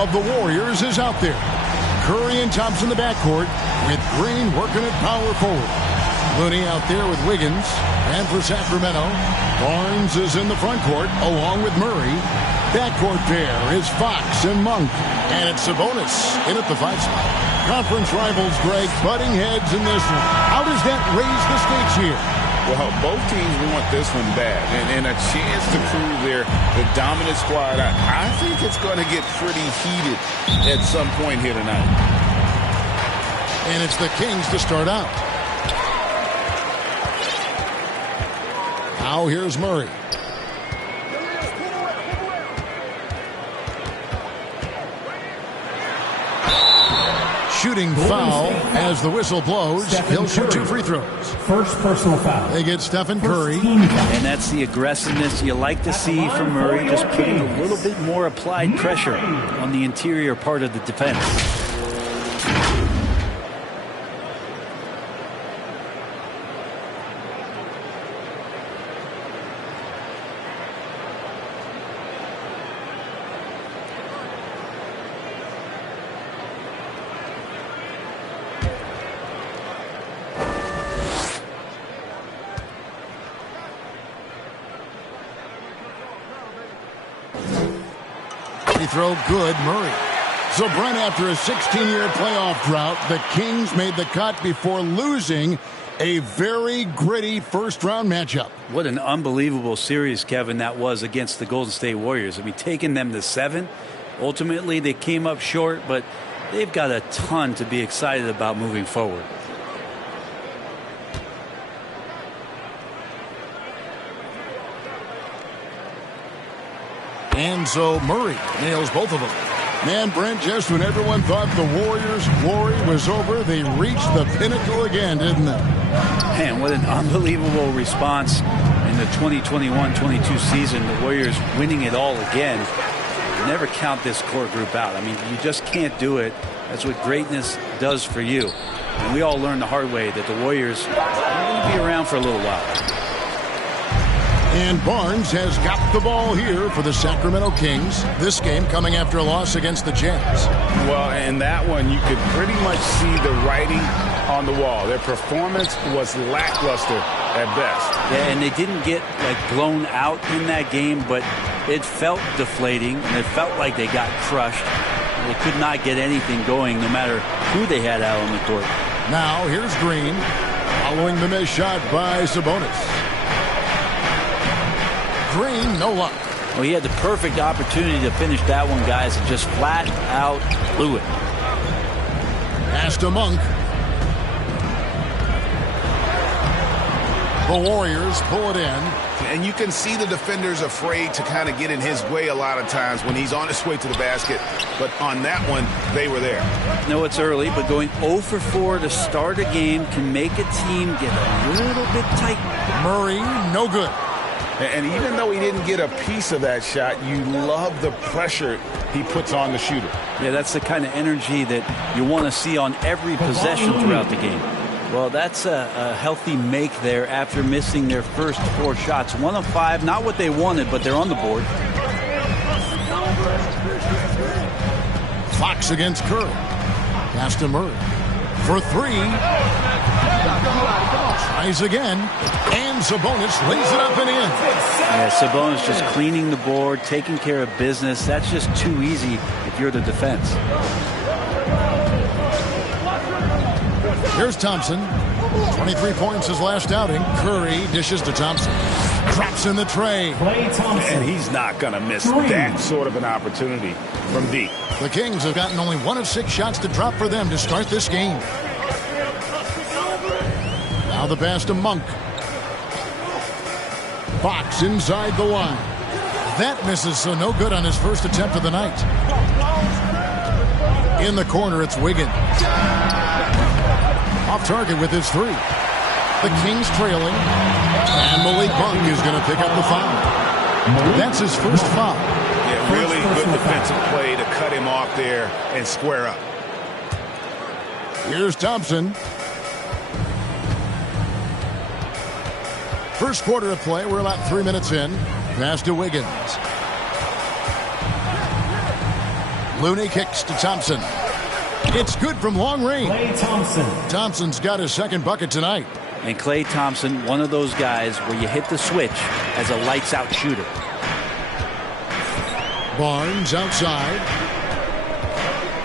of the Warriors is out there. Curry and Thompson in the backcourt, with Green working at power forward. Looney out there with Wiggins. And for Sacramento, Barnes is in the front court along with Murray. Backcourt pair is Fox and Monk. And it's Sabonis in at the 5 spot. Conference rivals, Greg, butting heads in this one. How does that raise the stakes here? Well, both teams want this one bad. And a chance to prove they're the dominant squad. I think it's going to get pretty heated at some point here tonight. And it's the Kings to start out. Now here's Murray. Shooting foul as the whistle blows. He'll shoot 2 free throws. First personal foul. They get Stephen Curry. And that's the aggressiveness you like to see from Murray, just putting a little bit more applied pressure on the interior part of the defense. Throw good, Murray. So Brent, after a 16-year playoff drought, the Kings made the cut before losing a very gritty first-round matchup. What an unbelievable series, Kevin, that was against the Golden State Warriors. I mean, taking them to 7. Ultimately, they came up short, but they've got a ton to be excited about moving forward. And so Murray nails both of them. Man, Brent, just when everyone thought the Warriors' glory was over, they reached the pinnacle again, didn't they? Man, what an unbelievable response in the 2021-22 season. The Warriors winning it all again. You never count this core group out. I mean, you just can't do it. That's what greatness does for you. And we all learned the hard way that the Warriors are going to be around for a little while. And Barnes has got the ball here for the Sacramento Kings. This game coming after a loss against the Jazz. Well, in that one, you could pretty much see the writing on the wall. Their performance was lackluster at best. Yeah, and they didn't get blown out in that game, but it felt deflating, and it felt like they got crushed. They could not get anything going, no matter who they had out on the court. Now here's Green, following the missed shot by Sabonis. Green, no luck. Well, he had the perfect opportunity to finish that one, guys, and just flat out blew it. Pass to Monk. The Warriors pull it in. And you can see the defenders afraid to kind of get in his way a lot of times when he's on his way to the basket. But on that one, they were there. No, it's early, but going 0 for 4 to start a game can make a team get a little bit tight. Murray, no good. And even though he didn't get a piece of that shot, you love the pressure he puts on the shooter. Yeah, that's the kind of energy that you want to see on every possession throughout the game. Well, that's a healthy make there after missing their first 4 shots. 1 of 5, not what they wanted, but they're on the board. Fox against Curry. Pass to Murray. For 3. Tries again. And Sabonis lays it up and in. Yeah, Sabonis just cleaning the board, taking care of business. That's just too easy if you're the defense. Here's Thompson. 23 points his last outing. Curry dishes to Thompson. Drops in the tray. And he's not going to miss that sort of an opportunity from deep. The Kings have gotten only 1 of 6 shots to drop for them to start this game. Now the pass to Monk. Fox inside the line. That misses, so no good on his first attempt of the night. In the corner, it's Wiggins. Off target with his 3. The Kings trailing. And Malik Monk is going to pick up the foul. That's his first foul. Yeah, really good defensive play to cut him off there and square up. Here's Thompson. First quarter of play. We're about 3 minutes in. Pass to Wiggins. Looney kicks to Thompson. It's good from long range. Klay Thompson. Thompson's got his second bucket tonight. And Klay Thompson, one of those guys where you hit the switch as a lights-out shooter. Barnes outside.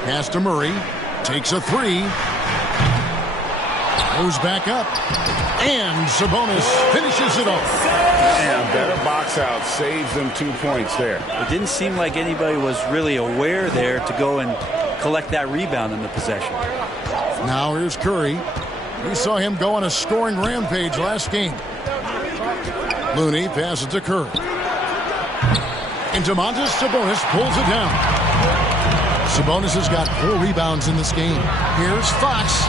Pass to Murray. Takes a three. Goes back up. And Sabonis finishes it off. And a better box out saves them 2 points there. It didn't seem like anybody was really aware there to go and collect that rebound in the possession. Now here's Curry. We saw him go on a scoring rampage last game. Looney passes to Curry. And Domantas Sabonis pulls it down. Sabonis has got 4 rebounds in this game. Here's Fox.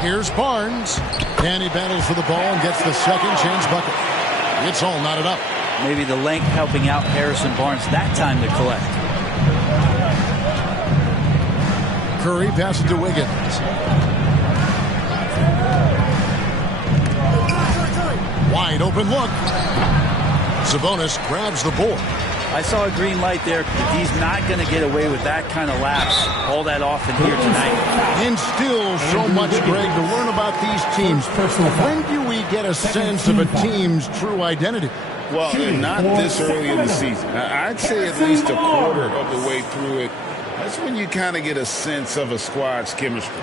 Here's Barnes. And he battles for the ball and gets the second chance bucket. It's all knotted up. Maybe the length helping out Harrison Barnes that time to collect. Curry passes to Wiggins. Wide open look. Sabonis grabs the board. I saw a green light there. He's not going to get away with that kind of lapse all that often here tonight. And still so much, Greg, to learn about these teams. When do we get a sense of a team's true identity? Well, not this early in the season. I'd say at least a quarter of the way through it. That's when you kind of get a sense of a squad's chemistry.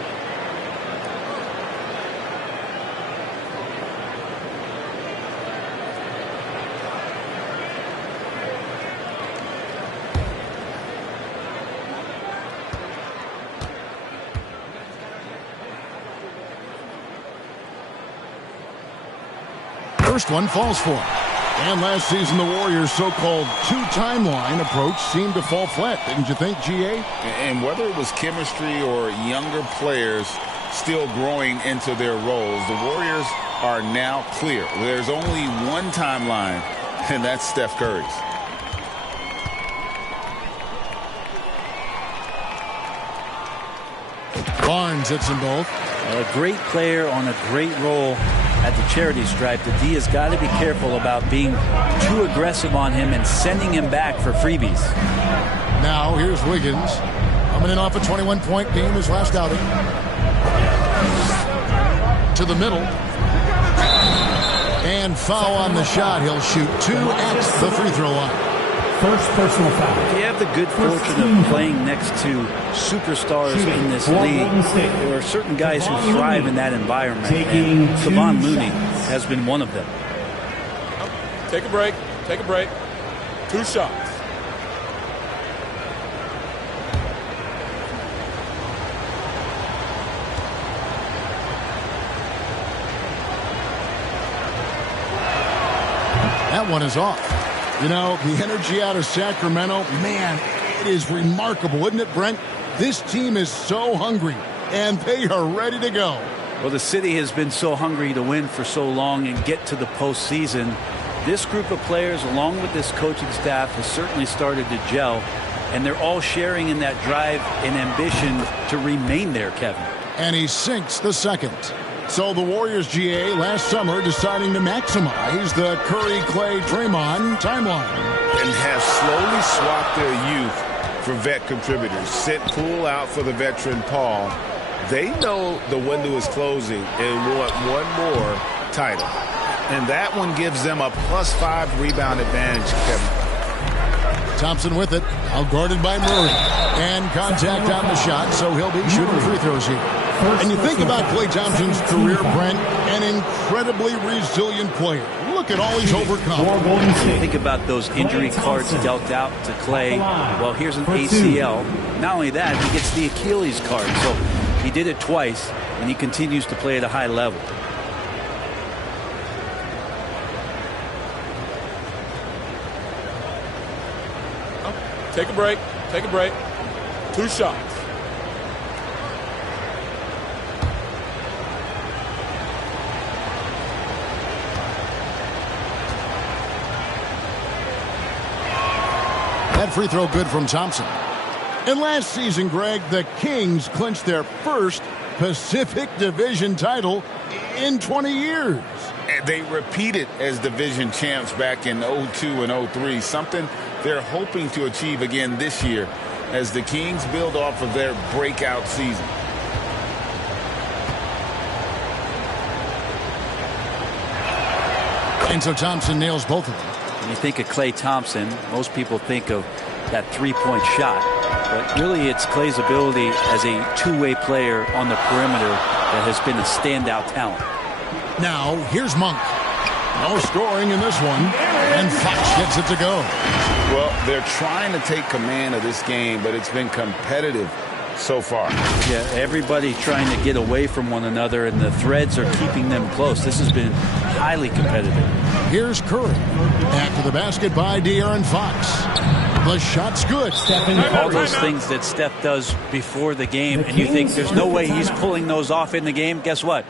First one falls for him. And last season, the Warriors' so-called two-timeline approach seemed to fall flat, didn't you think, G.A.? And whether it was chemistry or younger players still growing into their roles, the Warriors are now clear. There's only one timeline, and that's Steph Curry's. Barnes hits them both. A great player on a great role at the charity stripe. The D has got to be careful about being too aggressive on him and sending him back for freebies. Now here's Wiggins. Coming in off a 21-point game his last outing. To the middle. And foul on the shot. He'll shoot 2 at the free throw line. First personal foul. If you have the good fortune of playing next to superstars in this league, there are certain guys who thrive in that environment, and Kevon Looney has been one of them. Take a break. Take a break. 2 shots. That one is off. You know, the energy out of Sacramento, man, it is remarkable, isn't it, Brent? This team is so hungry, and they are ready to go. Well, the city has been so hungry to win for so long and get to the postseason. This group of players, along with this coaching staff, has certainly started to gel, and they're all sharing in that drive and ambition to remain there, Kevin. And he sinks the second. So the Warriors, GA, last summer deciding to maximize the Curry, Klay, Draymond timeline. And have slowly swapped their youth for vet contributors. Sit Poole out for the veteran Paul. They know the window is closing and want one more title. And that one gives them a +5 rebound advantage, Kevin. Thompson with it, outguarded by Murray. And contact on the shot, so he'll be shooting free throws here. And you think about Klay Thompson's career, Brent, an incredibly resilient player. Look at all he's overcome. Think about those injury cards dealt out to Klay. Well, here's an ACL. Not only that, he gets the Achilles card. So he did it twice, and he continues to play at a high level. Take a break. Take a break. 2 shots. That free throw good from Thompson. And last season, Greg, the Kings clinched their first Pacific Division title in 20 years. And they repeated as division champs back in 02 and 03, something they're hoping to achieve again this year. as the Kings build off of their breakout season. And so Thompson nails both of them. When you think of Klay Thompson, most people think of that three-point shot. But really, it's Klay's ability as a two-way player on the perimeter that has been a standout talent. Now, here's Monk. No scoring in this one. And Fox gets it to go. Well, they're trying to take command of this game, but it's been competitive so far. Yeah, everybody trying to get away from one another, and the threads are keeping them close. This has been highly competitive. Here's Curry. After the basket by De'Aaron Fox. The shot's good. All those things that Steph does before the game, and you think there's no way he's pulling those off in the game. Guess what?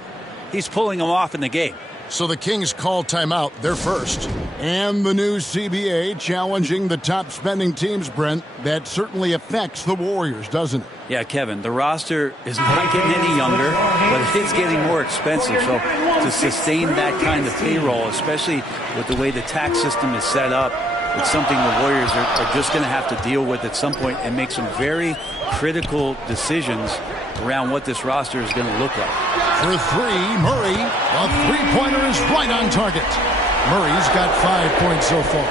He's pulling them off in the game. So the Kings call timeout, their first. And the new CBA challenging the top spending teams, Brent. That certainly affects the Warriors, doesn't it? Yeah, Kevin, the roster is not getting any younger, but it is getting more expensive. So to sustain that kind of payroll, especially with the way the tax system is set up, it's something the Warriors are just going to have to deal with at some point and make some very critical decisions around what this roster is going to look like. For three, Murray. A three-pointer is right on target. Murray's got 5 points so far.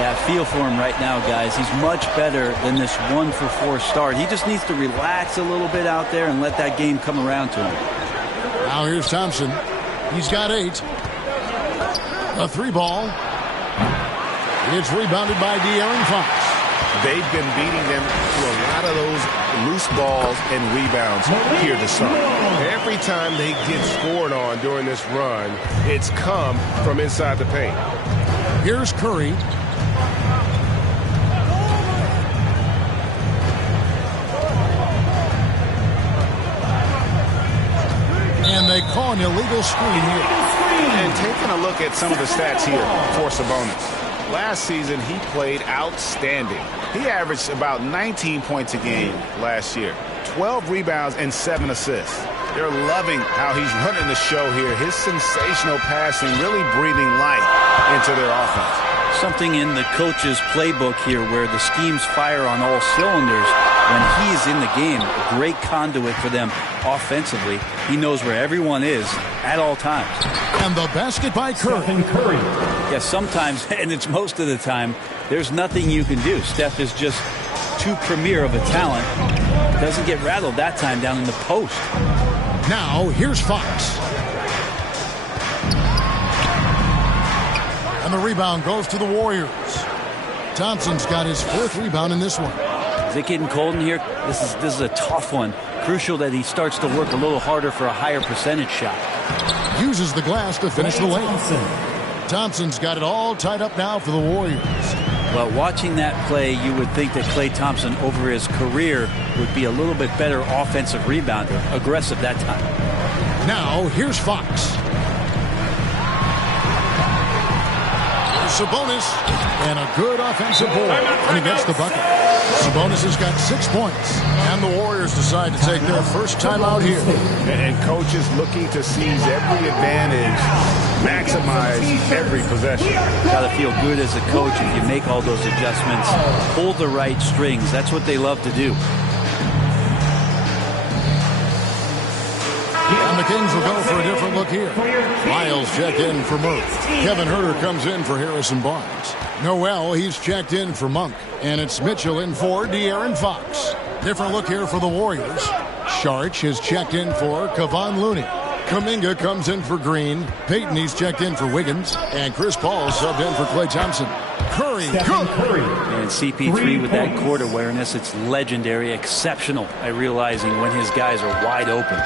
Yeah, I feel for him right now, guys. He's much better than this 1-for-4 start. He just needs to relax a little bit out there and let that game come around to him. Now here's Thompson. He's got 8. A three ball. It's rebounded by De'Aaron Fox. They've been beating them to a lot of those loose balls and rebounds here this summer. Every time they get scored on during this run, it's come from inside the paint. Here's Curry. And they call an illegal screen here. And taking a look at some of the stats here for Sabonis. Last season, he played outstanding. He averaged about 19 points a game last year, 12 rebounds and 7 assists. They're loving how he's running the show here. His sensational passing really breathing life into their offense. Something in the coach's playbook here where the schemes fire on all cylinders. When he is in the game, a great conduit for them offensively. He knows where everyone is at all times. And the basket by Curry. Yeah, sometimes, and it's most of the time, there's nothing you can do. Steph is just too premier of a talent. Doesn't get rattled that time down in the post. Now, here's Fox. And the rebound goes to the Warriors. Thompson's got his 4th rebound in this one. Is it getting cold in here? This is a tough one. Crucial that he starts to work a little harder for a higher percentage shot. Uses the glass to finish the layup. Thompson's got it all tied up now for the Warriors. Well, watching that play, you would think that Klay Thompson over his career would be a little bit better offensive rebounder, aggressive that time. Now, here's Fox. Here's Sabonis. And a good offensive board. And he gets the bucket. Sabonis has got 6 points. And the Warriors decide to take their first time out here. And coaches looking to seize every advantage, maximize every possession. Got to feel good as a coach if you make all those adjustments. Pull the right strings. That's what they love to do. And the Kings will go for a different look here. Miles checked in for Murph. Kevin Huerter comes in for Harrison Barnes. Noel, he's checked in for Monk. And it's Mitchell in for De'Aaron Fox. Different look here for the Warriors. Sharch is checked in for Kevon Looney. Kuminga comes in for Green. Payton, he's checked in for Wiggins. And Chris Paul subbed in for Klay Thompson. Curry, good. And CP3 with that court awareness, it's legendary, exceptional at realizing when his guys are wide open.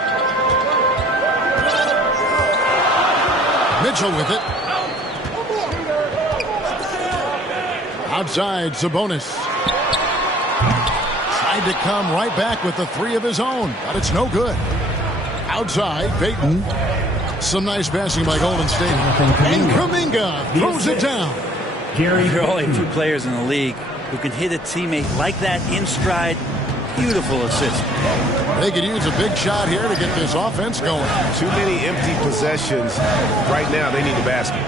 Mitchell with it. Outside, Sabonis. Tried to come right back with the 3 of his own, but it's no good. Outside, Payton. Some nice passing by Golden State. And Kuminga throws it down. There are only 2 players in the league who can hit a teammate like that in stride. Beautiful assist. They could use a big shot here to get this offense going. Too many empty possessions. Right now, they need a basket.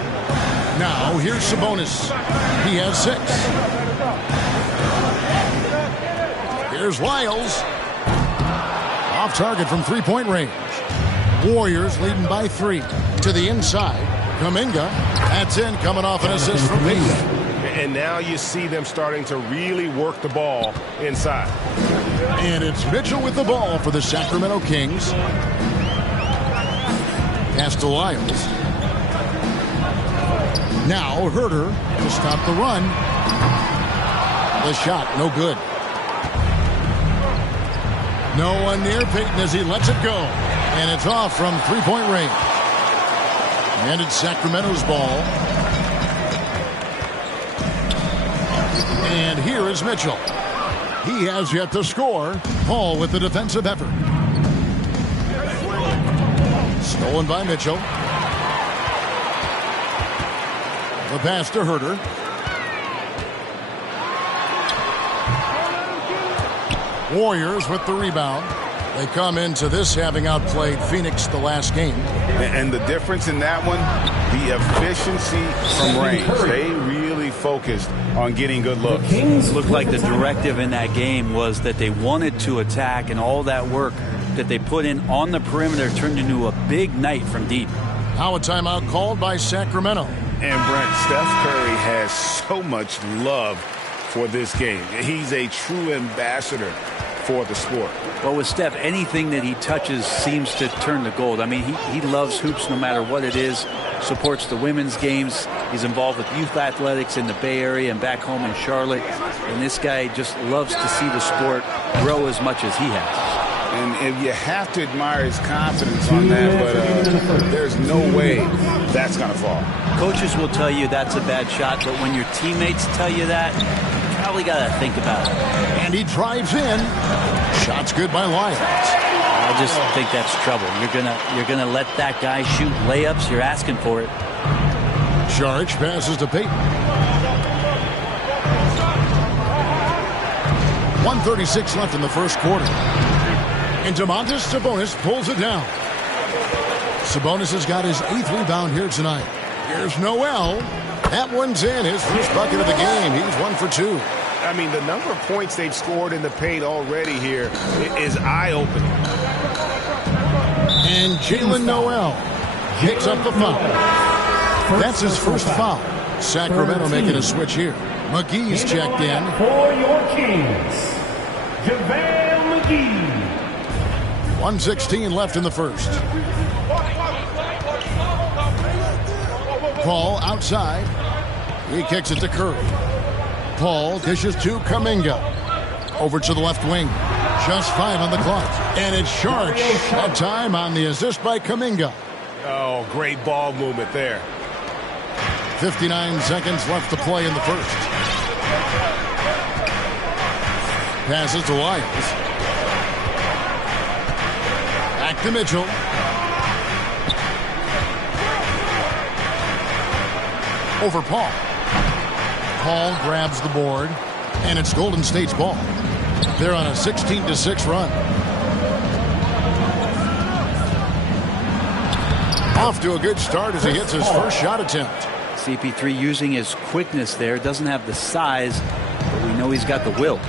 Now, here's Sabonis. He has 6. Here's Lyles. Off target from three-point range. Warriors leading by 3. To the inside. Kuminga. That's in, coming off an assist from Payton. And now you see them starting to really work the ball inside. And it's Mitchell with the ball for the Sacramento Kings. Pass to Lyles. Now Herter to stop the run. The shot, no good. No one near Payton as he lets it go. And it's off from three-point range. And it's Sacramento's ball. And here is Mitchell. He has yet to score. Paul with the defensive effort. Stolen by Mitchell. The pass to Herter. Warriors with the rebound. They come into this having outplayed Phoenix the last game. And the difference in that one, the efficiency from range. They really focused on getting good looks. It looked like the directive in that game was that they wanted to attack, and all that work that they put in on the perimeter turned into a big night from deep. Now a timeout called by Sacramento. And Brent, Steph Curry has so much love for this game. He's a true ambassador for the sport. Well, with Steph, anything that he touches seems to turn to gold. I mean, he loves hoops no matter what it is, supports the women's games. He's involved with youth athletics in the Bay Area and back home in Charlotte. And this guy just loves to see the sport grow as much as he has. And you have to admire his confidence on that, but there's no way that's going to fall. Coaches will tell you that's a bad shot, but when your teammates tell you that, you probably got to think about it. And he drives in. Shot's good by Lyles. I just think that's trouble. You're gonna let that guy shoot layups. You're asking for it. Saric passes to Payton. 1:36 left in the first quarter. And Domantas Sabonis pulls it down. Sabonis has got his 8th rebound here tonight. Here's Noel. That one's in. His first bucket of the game. He's 1 for 2. I mean, the number of points they've scored in the paint already here is eye-opening. And Jalen Noel picks up the foul. That's his first foul. Sacramento making a switch here. McGee's checked in. For your Kings, JaVale McGee. 1:16 left in the first. Paul outside. He kicks it to Curry. Paul dishes to Kuminga. Over to the left wing. Just 5 on the clock. And it's Saric. That time on the assist by Kuminga. Oh, great ball movement there. 59 seconds left to play in the first. Passes to Lyles. Back to Mitchell. Over Paul. Paul grabs the board, and it's Golden State's ball. They're on a 16-6 run. Off to a good start as he hits his first shot attempt. CP3 using his quickness there. Doesn't have the size, but we know he's got the will.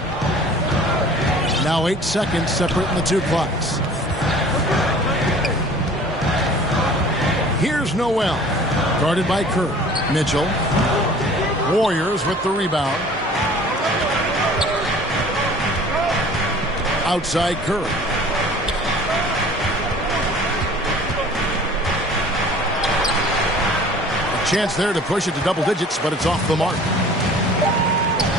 Now 8 seconds separating the two clocks. Here's Noel. Guarded by Curry. Mitchell. Warriors with the rebound. Outside Curry. A chance there to push it to double digits, but it's off the mark.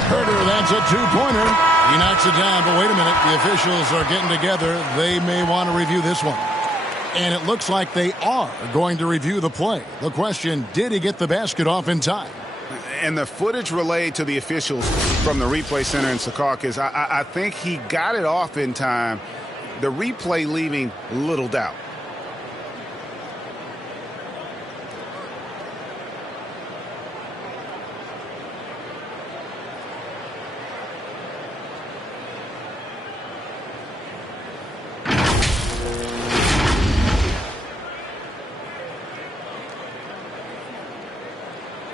Herter, that's a two-pointer. He knocks it down, but wait a minute. The officials are getting together. They may want to review this one. And it looks like they are going to review the play. The question, did he get the basket off in time? And the footage relayed to the officials from the replay center in Secaucus, I think he got it off in time. The replay leaving little doubt.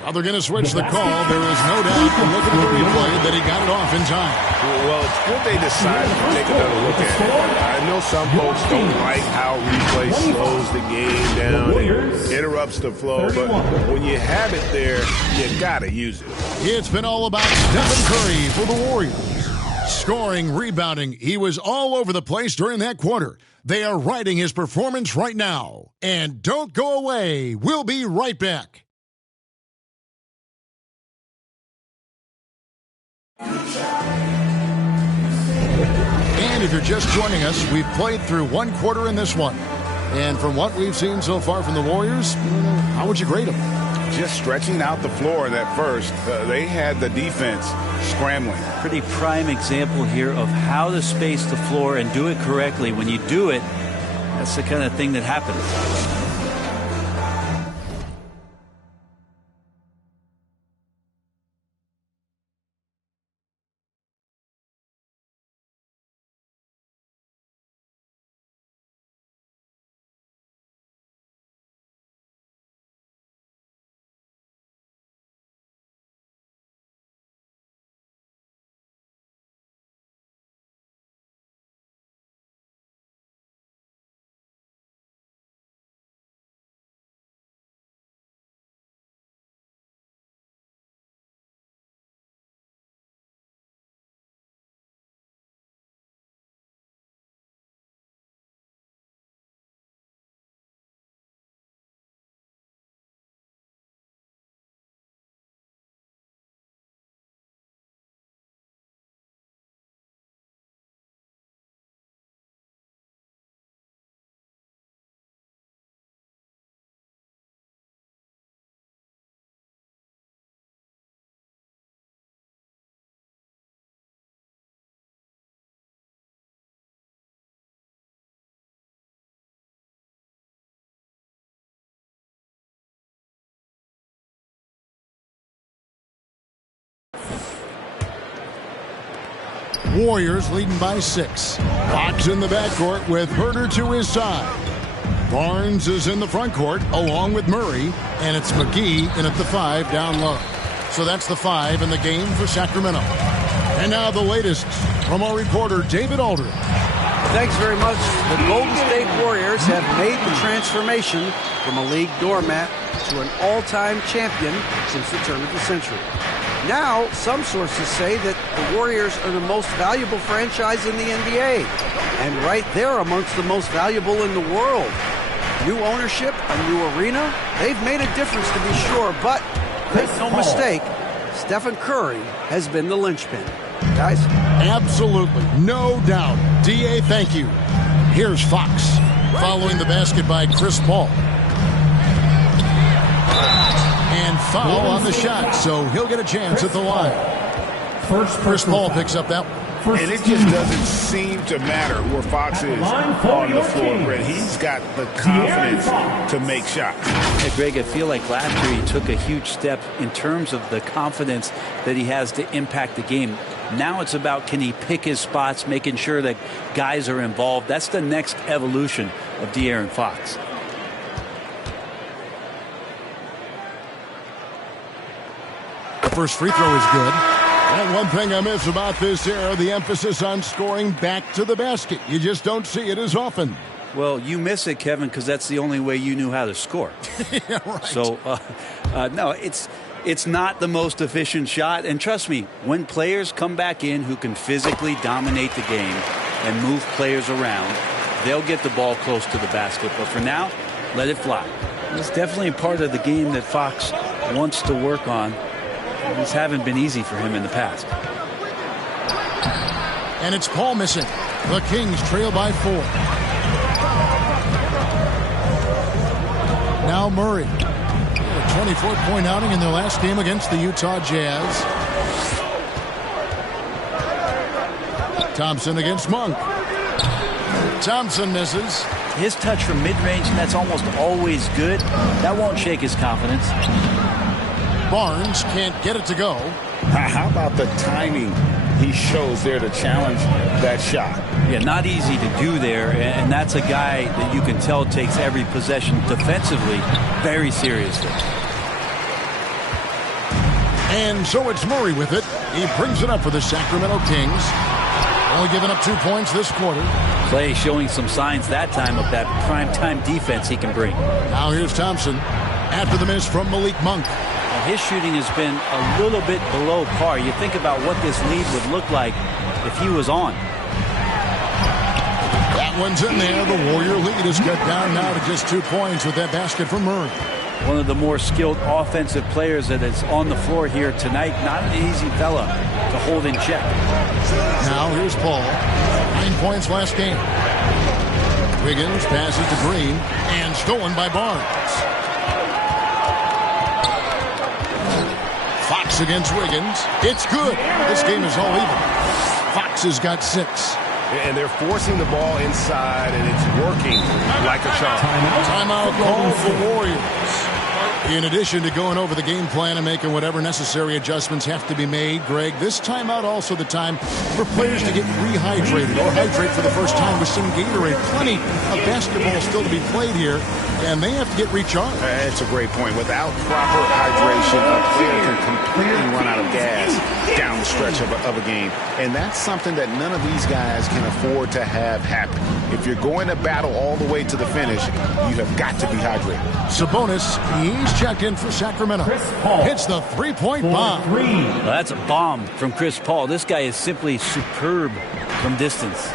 Well, they're going to switch the call. There is no doubt from looking at the replay that he got it off in time. Well, it's good they decided to take another look at it. I know some folks don't like how replay slows the game down and interrupts the flow, but when you have it there, you got to use it. It's been all about Stephen Curry for the Warriors. Scoring, rebounding, he was all over the place during that quarter. They are riding his performance right now. And don't go away. We'll be right back. And if you're just joining us, we've played through one quarter in this one. And from what we've seen so far from the Warriors, how would you grade them? Just stretching out the floor at first. They had the defense scrambling. Pretty prime example here of how to space the floor and do it correctly. When you do it, that's the kind of thing that happens. Warriors leading by 6. Fox in the backcourt with Huerter to his side. Barnes is in the front court along with Murray, and it's McGee in at the 5 down low. So that's the 5 in the game for Sacramento. And now the latest from our reporter David Aldridge. Thanks very much. The Golden State Warriors have made the transformation from a league doormat to an all-time champion since the turn of the century. Now, some sources say that the Warriors are the most valuable franchise in the NBA, and right there amongst the most valuable in the world. New ownership, a new arena, they've made a difference to be sure, but make no mistake, Stephen Curry has been the linchpin. Guys? Absolutely, no doubt. D.A., thank you. Here's Fox, following the basket by Chris Paul. And foul on the shot, so he'll get a chance at the line. Chris Paul picks up that one. And it just doesn't seem to matter where Fox is on the floor, Brett. He's got the confidence to make shots. Hey, Greg, I feel like last year he took a huge step in terms of the confidence that he has to impact the game. Now it's about, can he pick his spots, making sure that guys are involved. That's the next evolution of De'Aaron Fox. The first free throw is good. And one thing I miss about this era, the emphasis on scoring back to the basket. You just don't see it as often. Well, you miss it, Kevin, because that's the only way you knew how to score. Yeah, right. So, no, it's not the most efficient shot. And trust me, when players come back in who can physically dominate the game and move players around, they'll get the ball close to the basket. But for now, let it fly. It's definitely part of the game that Fox wants to work on. These haven't been easy for him in the past. And it's Paul missing. The Kings trail by 4. Now Murray. A 24-point outing in their last game against the Utah Jazz. Thompson against Monk. Thompson misses. His touch from mid-range, that's almost always good. That won't shake his confidence. Barnes can't get it to go. How about the timing he shows there to challenge that shot? Yeah, not easy to do there, and that's a guy that you can tell takes every possession defensively very seriously. And so it's Murray with it. He brings it up for the Sacramento Kings. Only giving up 2 points this quarter. Clay showing some signs that time of that primetime defense he can bring. Now here's Thompson after the miss from Malik Monk. Now his shooting has been a little bit below par. You think about what this lead would look like if he was on. That one's in there. The Warrior lead is cut down now to just 2 points with that basket from Murray. One of the more skilled offensive players that is on the floor here tonight. Not an easy fella to hold in check. Now here's Paul. 9 points last game. Wiggins passes to Green and stolen by Barnes. Fox against Wiggins. It's good. This game is all even. Fox has got 6. And they're forcing the ball inside, and it's working like a charm. Timeout call for Warriors. In addition to going over the game plan and making whatever necessary adjustments have to be made, Greg, this timeout also the time for players to get rehydrated or hydrate for the first time with some Gatorade. Plenty of basketball still to be played here, and they have to get recharged. That's a great point. Without proper hydration, a player can completely run out of gas down the stretch of a game. And that's something that none of these guys can afford to have happen. If you're going to battle all the way to the finish, you have got to be hydrated. Sabonis, he's checked in for Sacramento. Hits the three-point bomb. Well, that's a bomb from Chris Paul. This guy is simply superb from distance.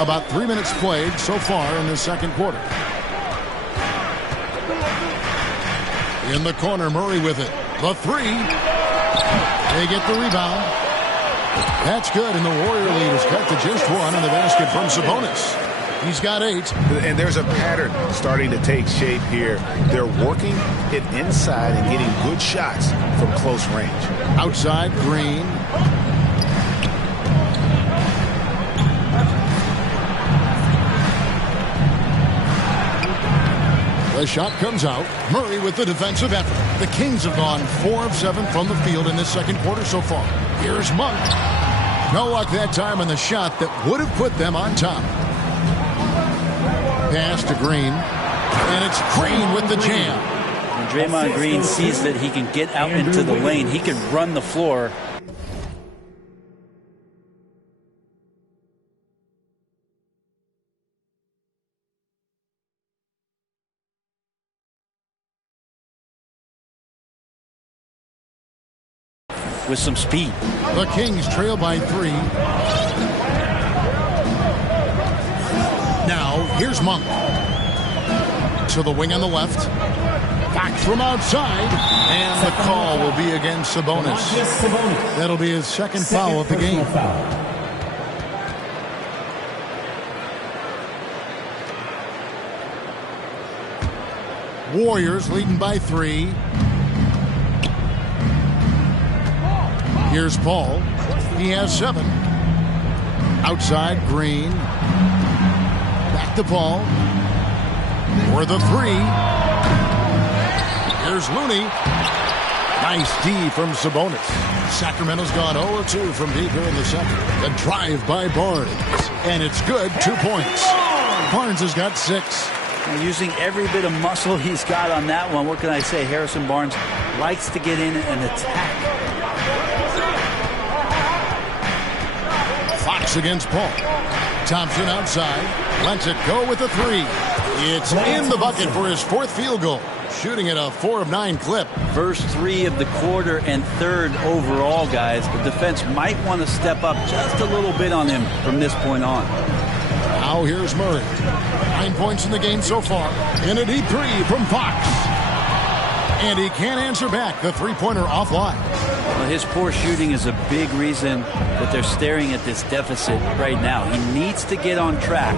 About 3 minutes played so far in the second quarter. In the corner, Murray with it. The three. They get the rebound. That's good, and the Warrior lead is cut to just 1 on the basket from Sabonis. He's got 8. And there's a pattern starting to take shape here. They're working it inside and getting good shots from close range. Outside, Green. The shot comes out. Murray with the defensive effort. The Kings have gone 4 of 7 from the field in this second quarter so far. Here's Monk. No luck that time on the shot that would have put them on top. Pass to Green. And it's Green with the jam. When Draymond Green sees that he can get out into the lane, he can run the floor. With some speed. The Kings trail by 3. Now, here's Monk. To the wing on the left. Back from outside. And the call will be against Sabonis. That'll be his second foul of the game. Warriors leading by 3. Here's Paul. He has 7. Outside, Green. Back to Paul. For the 3. Here's Looney. Nice D from Sabonis. Sacramento's gone 0-2 from deep here in the second. The drive by Barnes. And it's good. 2 points. Barnes has got 6. Now, using every bit of muscle he's got on that one, what can I say? Harrison Barnes likes to get in and attack. Fox against Paul. Thompson outside. Lets it go with the 3. It's in the bucket for his 4th field goal. Shooting at a 4 of 9 clip. First 3 of the quarter and 3rd overall, guys. The defense might want to step up just a little bit on him from this point on. Now here's Murray. 9 points in the game so far. In a deep 3 from Fox. And he can't answer back. The three-pointer offline. Well, his poor shooting is a big reason that they're staring at this deficit right now. He needs to get on track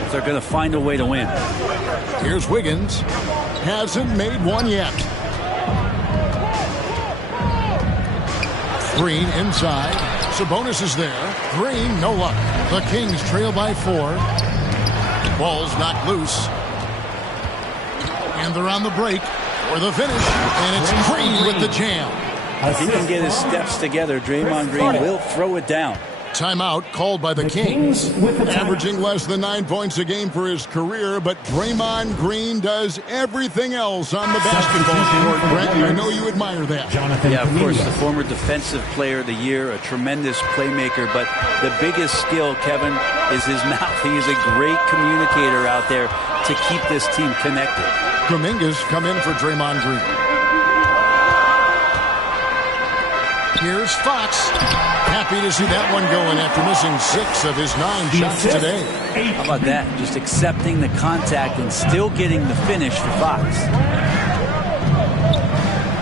if they're going to find a way to win. Here's Wiggins. Hasn't made one yet. Green inside. Sabonis is there. Green, no luck. The Kings trail by 4. Ball's knocked loose. And they're on the break for the finish. And it's Green with the jam. If he can get his steps together, Draymond Green will throw it down. Timeout called by the Kings. Averaging less than 9 points a game for his career, but Draymond Green does everything else on the basketball court. Brent, I know you admire that. Yeah, of course, the former defensive player of the year, a tremendous playmaker, but the biggest skill, Kevin, is his mouth. He is a great communicator out there to keep this team connected. Kuminga's come in for Draymond Green. Here's Fox. Happy to see that one going after missing 6 of his 9 shots today. How about that? Just accepting the contact and still getting the finish for Fox.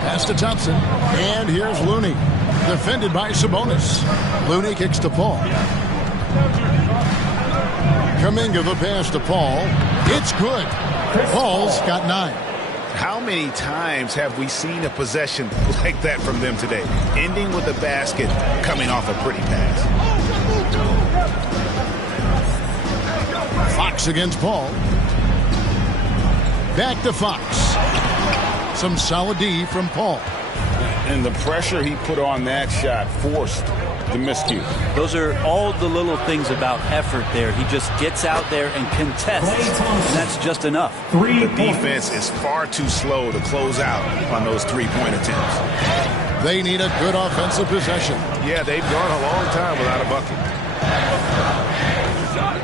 Pass to Thompson. And here's Looney. Defended by Sabonis. Looney kicks to Paul. Kuminga the pass to Paul. It's good. Paul's got 9. How many times have we seen a possession like that from them today? Ending with a basket, coming off a pretty pass. Fox against Paul. Back to Fox. Some solid D from Paul. And the pressure he put on that shot forced the miscue. Those are all the little things about effort there. He just gets out there and contests, and that's just enough. The defense is far too slow to close out on those three-point attempts. They need a good offensive possession. Yeah, they've gone a long time without a bucket.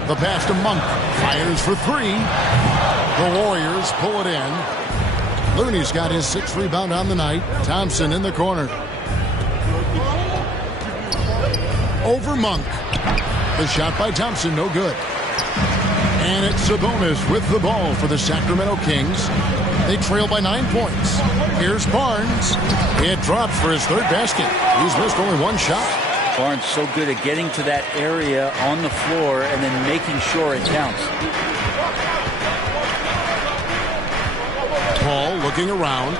The pass to Monk. Fires for 3. The Warriors pull it in. Looney's got his 6th rebound on the night. Thompson in the corner. Over Monk. The shot by Thompson, no good. And it's Sabonis with the ball for the Sacramento Kings. They trail by 9 points. Here's Barnes. It drops for his 3rd basket. He's missed only 1 shot. Barnes so good at getting to that area on the floor and then making sure it counts. Paul looking around.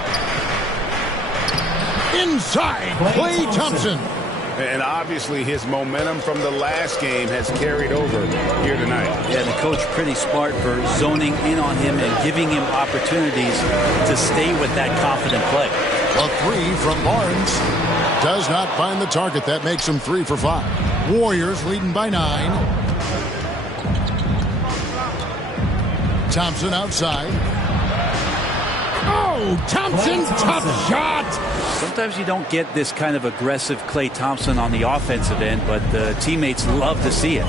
Inside, Klay Thompson. And obviously his momentum from the last game has carried over here tonight. Yeah, the coach pretty smart for zoning in on him and giving him opportunities to stay with that confident play. A 3 from Barnes. Does not find the target. That makes him 3 for 5. Warriors leading by 9. Thompson outside. Oh, Thompson, tough shot. Sometimes you don't get this kind of aggressive Klay Thompson on the offensive end, but the teammates love to see it.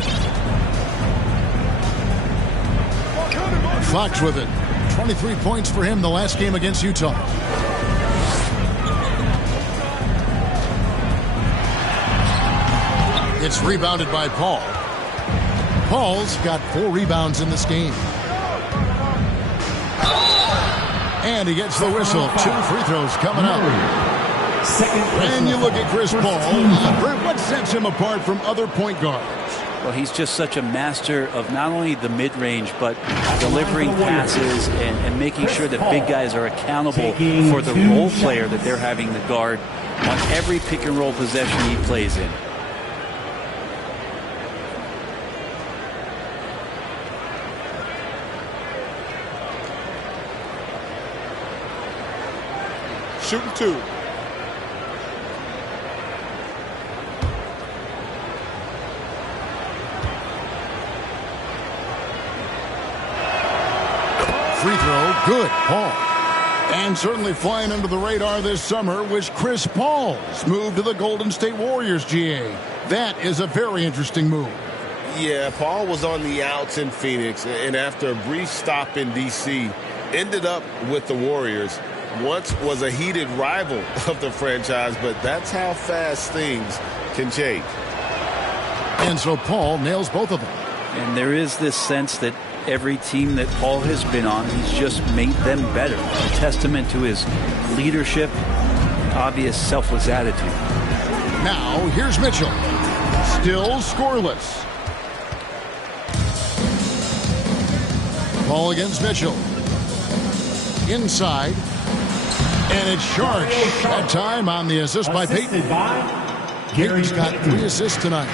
Fox with it. 23 points for him the last game against Utah. It's rebounded by Paul. Paul's got 4 rebounds in this game. And he gets the whistle. 2 free throws coming up. And you look at Chris Paul. What sets him apart from other point guards? Well, he's just such a master of not only the mid-range, but delivering passes and making sure that big guys are accountable for the role player that they're having to guard on every pick-and-roll possession he plays in. Shooting 2. Free throw, good, Paul. And certainly flying under the radar this summer was Chris Paul's move to the Golden State Warriors, GA. That is a very interesting move. Yeah, Paul was on the outs in Phoenix, and after a brief stop in D.C., ended up with the Warriors. Once was a heated rival of the franchise, but that's how fast things can change. And so Paul nails both of them. And there is this sense that every team that Paul has been on, he's just made them better. A testament to his leadership, obvious selfless attitude. Now, here's Mitchell. Still scoreless. Paul against Mitchell. Inside. And it's Sharp that time on the assist by Payton. Payton's got 3 assists tonight.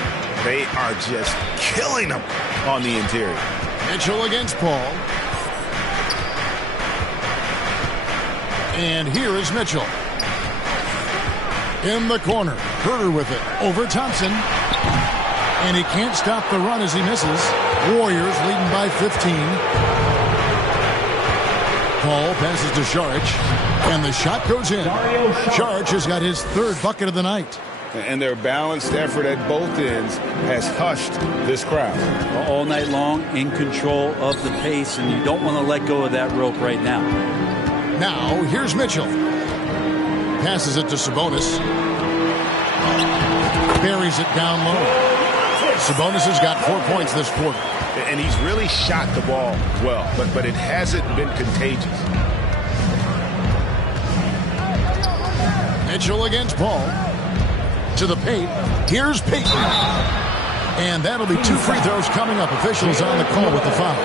They are just killing them on the interior. Mitchell against Paul. And here is Mitchell. In the corner. Herter with it. Over Thompson. And he can't stop the run as he misses. Warriors leading by 15. Paul passes to Šarić, and the shot goes in. Šarić has got his third bucket of the night. And their balanced effort at both ends has hushed this crowd. All night long, in control of the pace, and you don't want to let go of that rope right now. Now, here's Mitchell. Passes it to Sabonis. Buries it down low. Sabonis has got 4 points this quarter. And he's really shot the ball well, but it hasn't been contagious. Mitchell against Paul. To the paint. Here's Payton. And that'll be 2 free throws coming up. Officials on the call with the foul.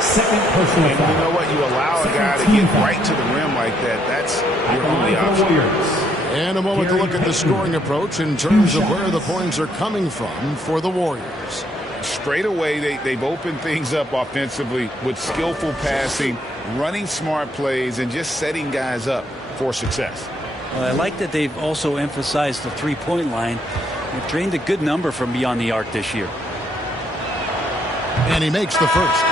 Second personal foul. And you know what? You allow a guy to get right to the rim like that. That's your only option. And a moment to look at the scoring approach in terms of where the points are coming from for the Warriors. Straight away, they've opened things up offensively with skillful passing, running smart plays, and just setting guys up for success. Well, I like that they've also emphasized the three-point line. They've drained a good number from beyond the arc this year. And he makes the first.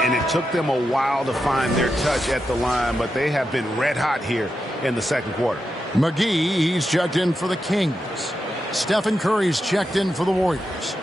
And it took them a while to find their touch at the line, but they have been red hot here in the second quarter. McGee, he's checked in for the Kings. Stephen Curry's checked in for the Warriors.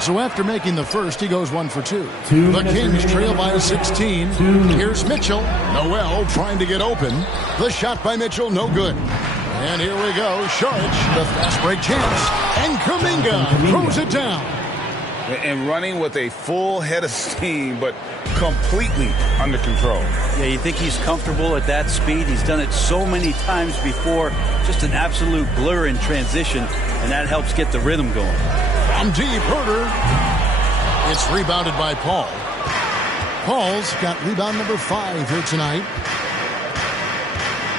So after making the first, he goes 1 for 2. The Kings trail by 16. Here's Mitchell. Noel trying to get open. The shot by Mitchell, no good. And here we go. Šarić, the fast break chance. And Kuminga throws it down. And running with a full head of steam, but completely under control. Yeah, you think he's comfortable at that speed. He's done it so many times before. Just an absolute blur in transition, and that helps get the rhythm going. From deep, Herter. It's rebounded by Paul. Paul's got rebound number 5 here tonight.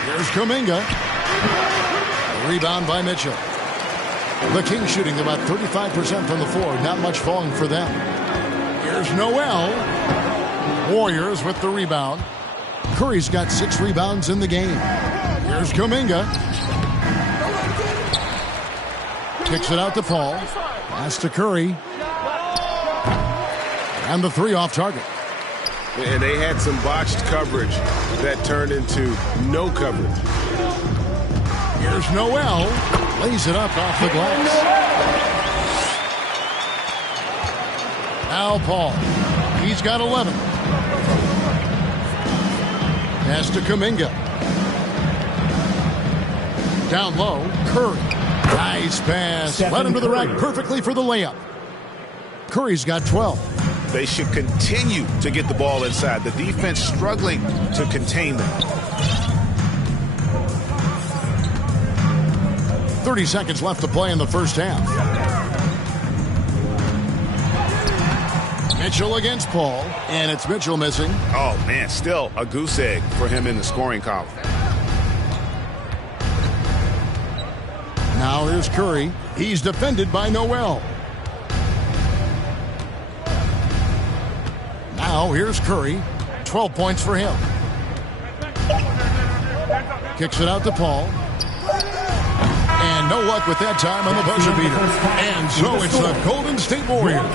Here's Kuminga. Rebound by Mitchell. The Kings shooting about 35% from the floor. Not much falling for them. Here's Noel. Warriors with the rebound. Curry's got 6 rebounds in the game. Here's Kuminga. Kicks it out to Paul. Pass to Curry. And the 3 off target. And they had some botched coverage that turned into no coverage. Here's Noel. Lays it up off the glass. Now Paul. He's got 11. Pass to Kuminga. Down low. Curry. Nice pass. Led him to the rack perfectly for the layup. Curry's got 12. They should continue to get the ball inside. The defense struggling to contain them. 30 seconds left to play in the first half. Mitchell against Paul, and it's Mitchell missing. Oh, man, still a goose egg for him in the scoring column. Now here's Curry. He's defended by Noel. Now here's Curry. 12 points for him. Kicks it out to Paul. And no luck with that time on the buzzer beater. And so it's the Golden State Warriors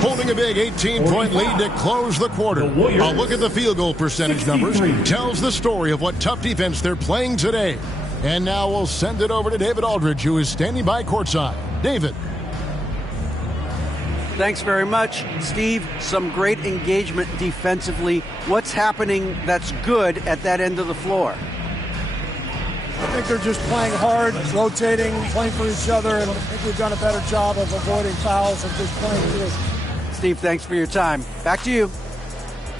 holding a big 18-point lead to close the quarter. A look at the field goal percentage numbers tells the story of what tough defense they're playing today. And now we'll send it over to David Aldridge, who is standing by courtside. David. Thanks very much, Steve. Some great engagement defensively. What's happening that's good at that end of the floor? I think they're just playing hard, rotating, playing for each other, and I think we've done a better job of avoiding fouls and just playing through. Steve, thanks for your time. Back to you.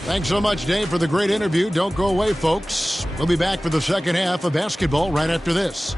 Thanks so much, Dave, for the great interview. Don't go away, folks. We'll be back for the second half of basketball right after this.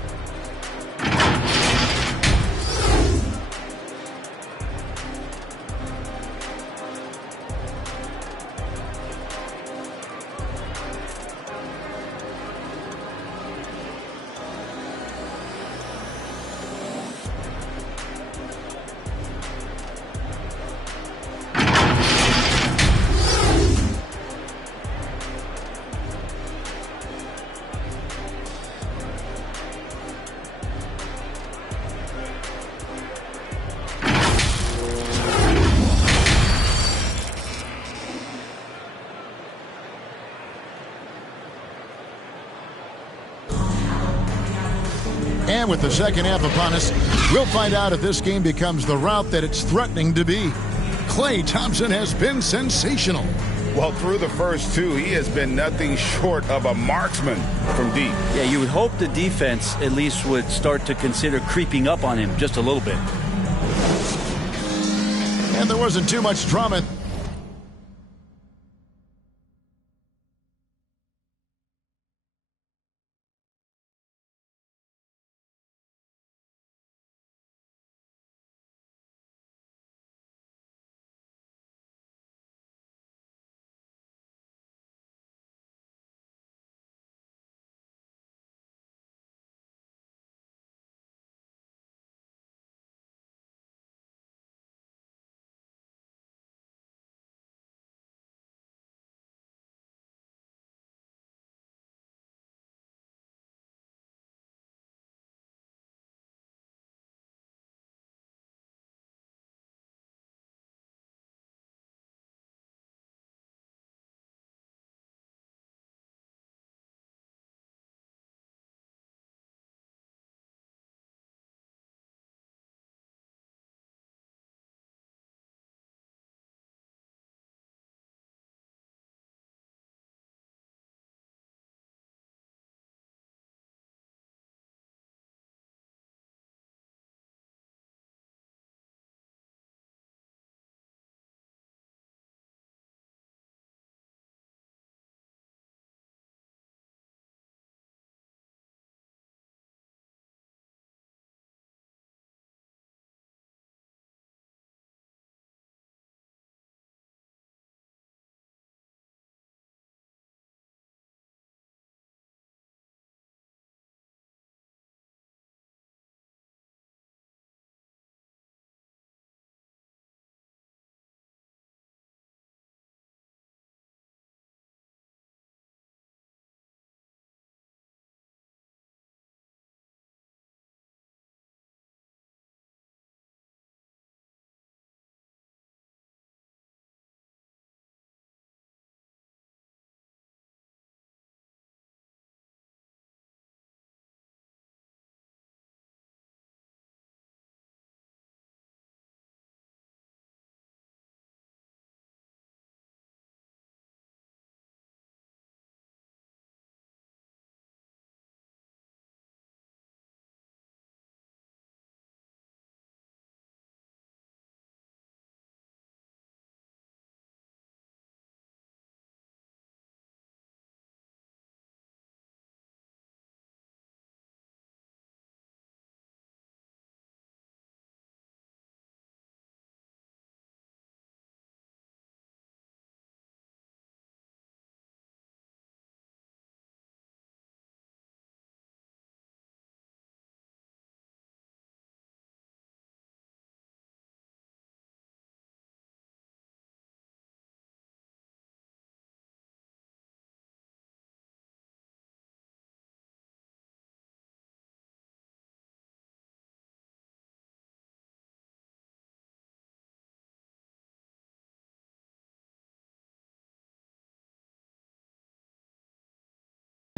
And with the second half upon us, we'll find out if this game becomes the rout that it's threatening to be. Klay Thompson has been sensational. Well, through the first two, he has been nothing short of a marksman from deep. Yeah, you would hope the defense at least would start to consider creeping up on him just a little bit. And there wasn't too much drama.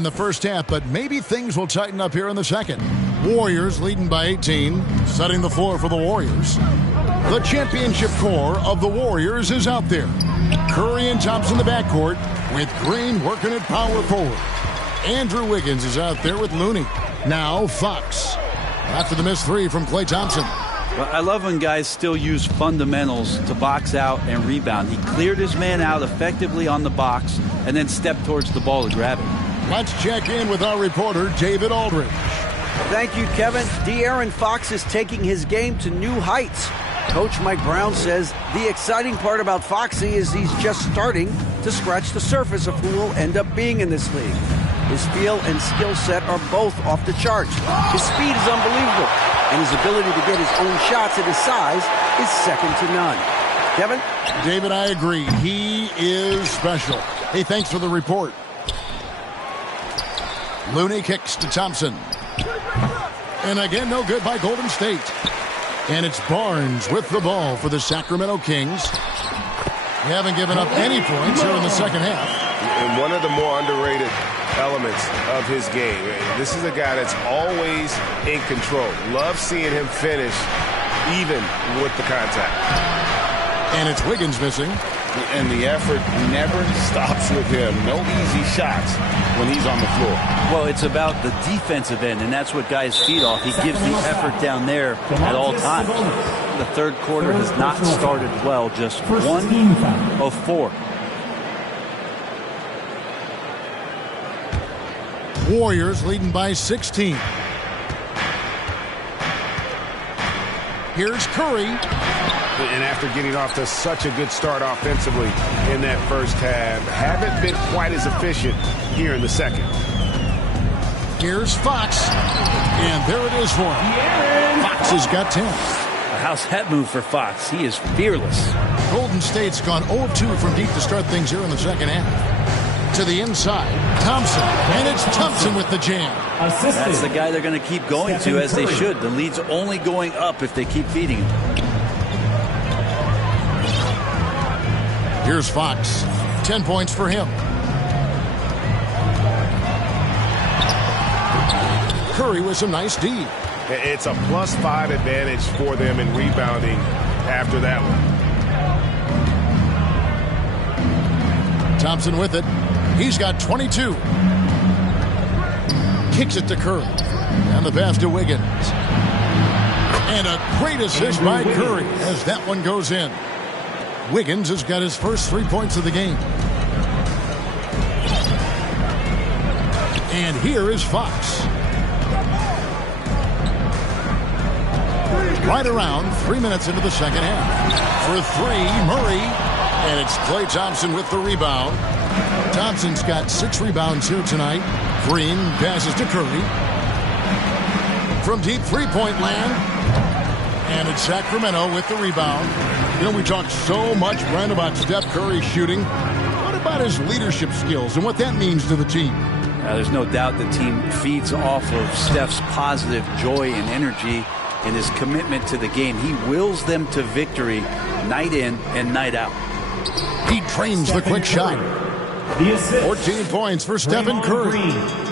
In the first half, but maybe things will tighten up here in the second. Warriors leading by 18, setting the floor for the Warriors. The championship core of the Warriors is out there. Curry and Thompson in the backcourt, with Green working at power forward. Andrew Wiggins is out there with Looney. Now Fox. After the missed three from Klay Thompson. Well, I love when guys still use fundamentals to box out and rebound. He cleared his man out effectively on the box and then stepped towards the ball to grab it. Let's check in with our reporter, David Aldridge. Thank you, Kevin. De'Aaron Fox is taking his game to new heights. Coach Mike Brown says the exciting part about Foxy is he's just starting to scratch the surface of who will end up being in this league. His feel and skill set are both off the charts. His speed is unbelievable, and his ability to get his own shots at his size is second to none. Kevin? David, I agree. He is special. Hey, thanks for the report. Looney kicks to Thompson. And again, no good by Golden State. And it's Barnes with the ball for the Sacramento Kings. They haven't given up any points here in the second half. And one of the more underrated elements of his game. This is a guy that's always in control. Love seeing him finish even with the contact. And it's Wiggins missing. And the effort never stops with him. No easy shots when he's on the floor. Well, it's about the defensive end, and that's what guys feed off. He gives the effort down there at all times. The third quarter has not started well, just 1 of 4. Warriors leading by 16. Here's Curry. And after getting off to such a good start offensively in that first half, haven't been quite as efficient here in the second. Here's Fox. And there it is for him. Fox has got 10. How's that move for Fox? He is fearless. Golden State's gone 0 of 2 from deep to start things here in the second half. To the inside, Thompson. And it's Thompson with the jam. That's the guy they're going to keep going to, as they should. The lead's only going up if they keep feeding him. Here's Fox. 10 points for him. Curry with some nice D. It's a +5 advantage for them in rebounding after that one. Thompson with it. He's got 22. Kicks it to Curry. And the pass to Wiggins. And a great assist by Curry as that one goes in. Wiggins has got his first 3 points of the game. And here is Fox. Right around 3 minutes into the second half. For 3, Murray. And it's Klay Thompson with the rebound. Thompson's got 6 rebounds here tonight. Green passes to Curry. From deep three-point land. And it's Sacramento with the rebound. You know, we talk so much, Brent, about Steph Curry shooting. What about his leadership skills and what that means to the team? There's no doubt the team feeds off of Steph's positive joy and energy and his commitment to the game. He wills them to victory night in and night out. He trains the quick shot. 14 points for Stephen Curry.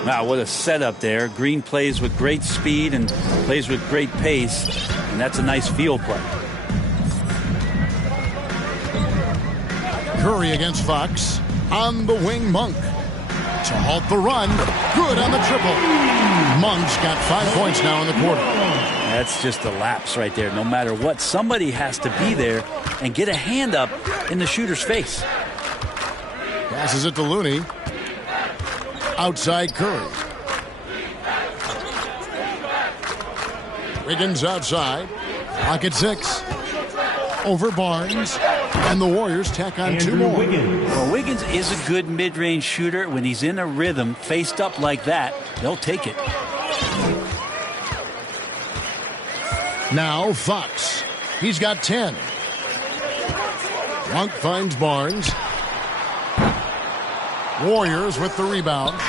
Wow, what a setup there. Green plays with great speed and plays with great pace, and that's a nice field play. Curry against Fox. On the wing, Monk. To halt the run. Good on the triple. Monk's got 5 points now in the quarter. That's just a lapse right there. No matter what, somebody has to be there and get a hand up in the shooter's face. Passes it to Looney. Outside Curry. Wiggins outside. Clock at 6. Over Barnes. And the Warriors tack on 2 more. Well, Wiggins is a good mid-range shooter. When he's in a rhythm, faced up like that, they'll take it. Now Fox. He's got 10. Monk finds Barnes. Warriors with the rebound.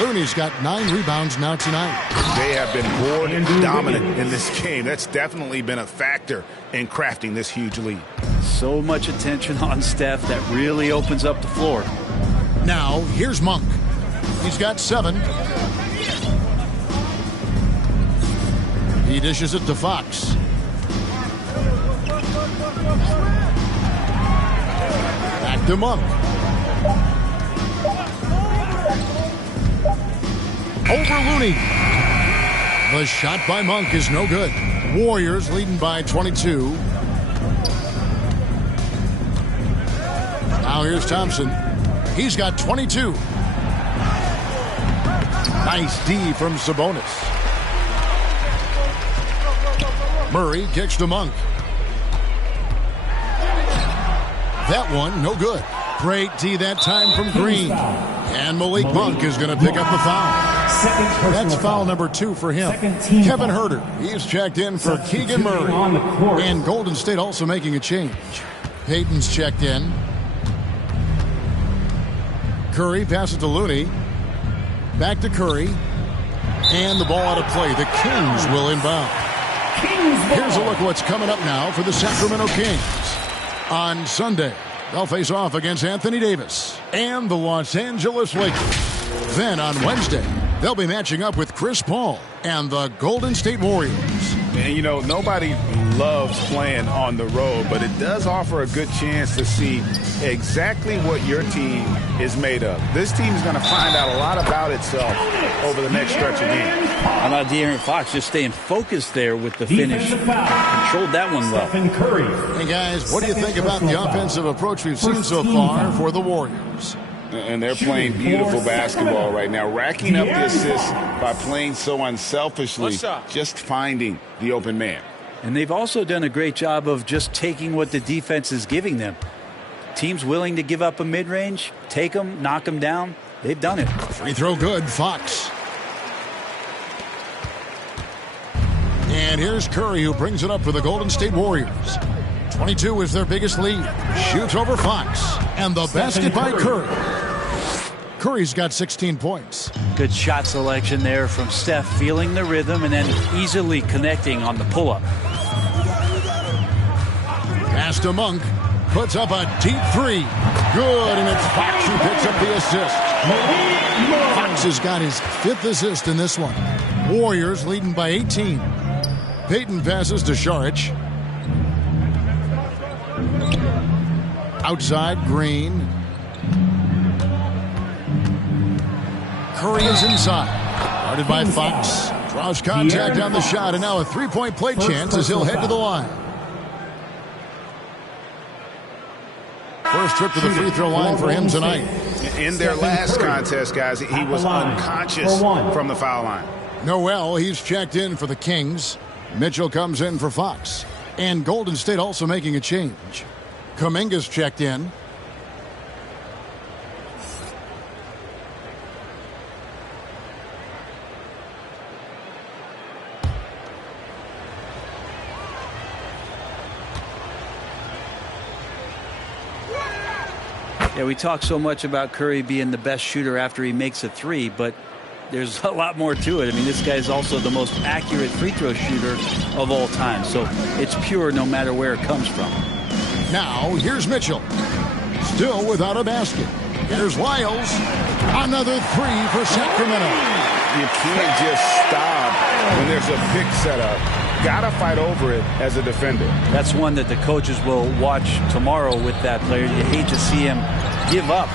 Looney's got 9 rebounds now tonight. They have been board dominant in this game. That's definitely been a factor in crafting this huge lead. So much attention on Steph that really opens up the floor. Now, here's Monk. He's got 7. He dishes it to Fox. Back to Monk. Over Looney. The shot by Monk is no good. Warriors leading by 22. Now here's Thompson. He's got 22. Nice D from Sabonis. Murray kicks to Monk. That one, no good. Great D that time from Green. And Malik Monk is going to pick up the foul. That's foul number 2 for him. Kevin Huerter, he's checked in for Keegan Murray. And Golden State also making a change. Payton's checked in. Curry passes to Looney. Back to Curry. And the ball out of play. The Kings will inbound. Here's a look at what's coming up now for the Sacramento Kings. On Sunday, They'll face off against Anthony Davis and the Los Angeles Lakers. Then on Wednesday, they'll be matching up with Chris Paul and the Golden State Warriors. And, you know, nobody loves playing on the road, but it does offer a good chance to see exactly what your team is made of. This team is going to find out a lot about itself over the next stretch of games. How about De'Aaron Fox just staying focused there with the finish? Controlled that one well. Hey, guys, what do you think about the offensive approach we've seen so far for the Warriors? And they're playing beautiful basketball right now, racking up the assists by playing so unselfishly, just finding the open man. And they've also done a great job of just taking what the defense is giving them. Teams willing to give up a mid-range, take them, knock them down. They've done it. Free throw good, Fox. And here's Curry, who brings it up for the Golden State Warriors. 22 is their biggest lead. Shoots over Fox. And the basket by Curry. Curry's got 16 points. Good shot selection there from Steph, feeling the rhythm and then easily connecting on the pull-up. Pass to Monk. Puts up a deep three. Good, and it's Fox who picks up the assist. Fox has got his 5th assist in this one. Warriors leading by 18. Payton passes to Šarić. Outside, Green. Curry is inside. Guarded by Fox. Draws contact on the shot, and now a three-point play chance as he'll head to the line. First trip to the free throw line for him tonight. In their last contest, guys, he was unconscious from the foul line. Noel, he's checked in for the Kings. Mitchell comes in for Fox. And Golden State also making a change. Kuminga's checked in. Yeah, we talk so much about Curry being the best shooter after he makes a three, but there's a lot more to it. I mean, this guy is also the most accurate free throw shooter of all time. So it's pure no matter where it comes from. Now, here's Mitchell. Still without a basket. Here's Lyles. Another three for Sacramento. You can't just stop when there's a pick set up. Gotta fight over it as a defender. That's one that the coaches will watch tomorrow with that player. You hate to see him give up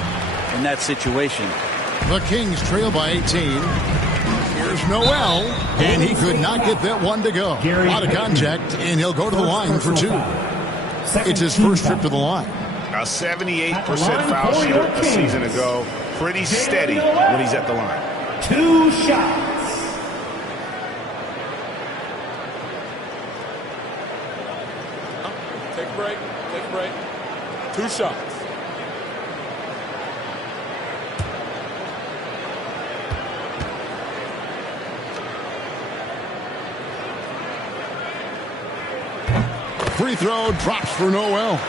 in that situation. The Kings trail by 18. Here's Noel, and he could not get that one to go. A lot of contact, and he'll go to the line for 2. It's his first trip to the line. A 78% foul shooter a season ago. Pretty steady when he's at the line. 2 shots. Take a break. Take a break. 2 shots. Free throw drops for Noel.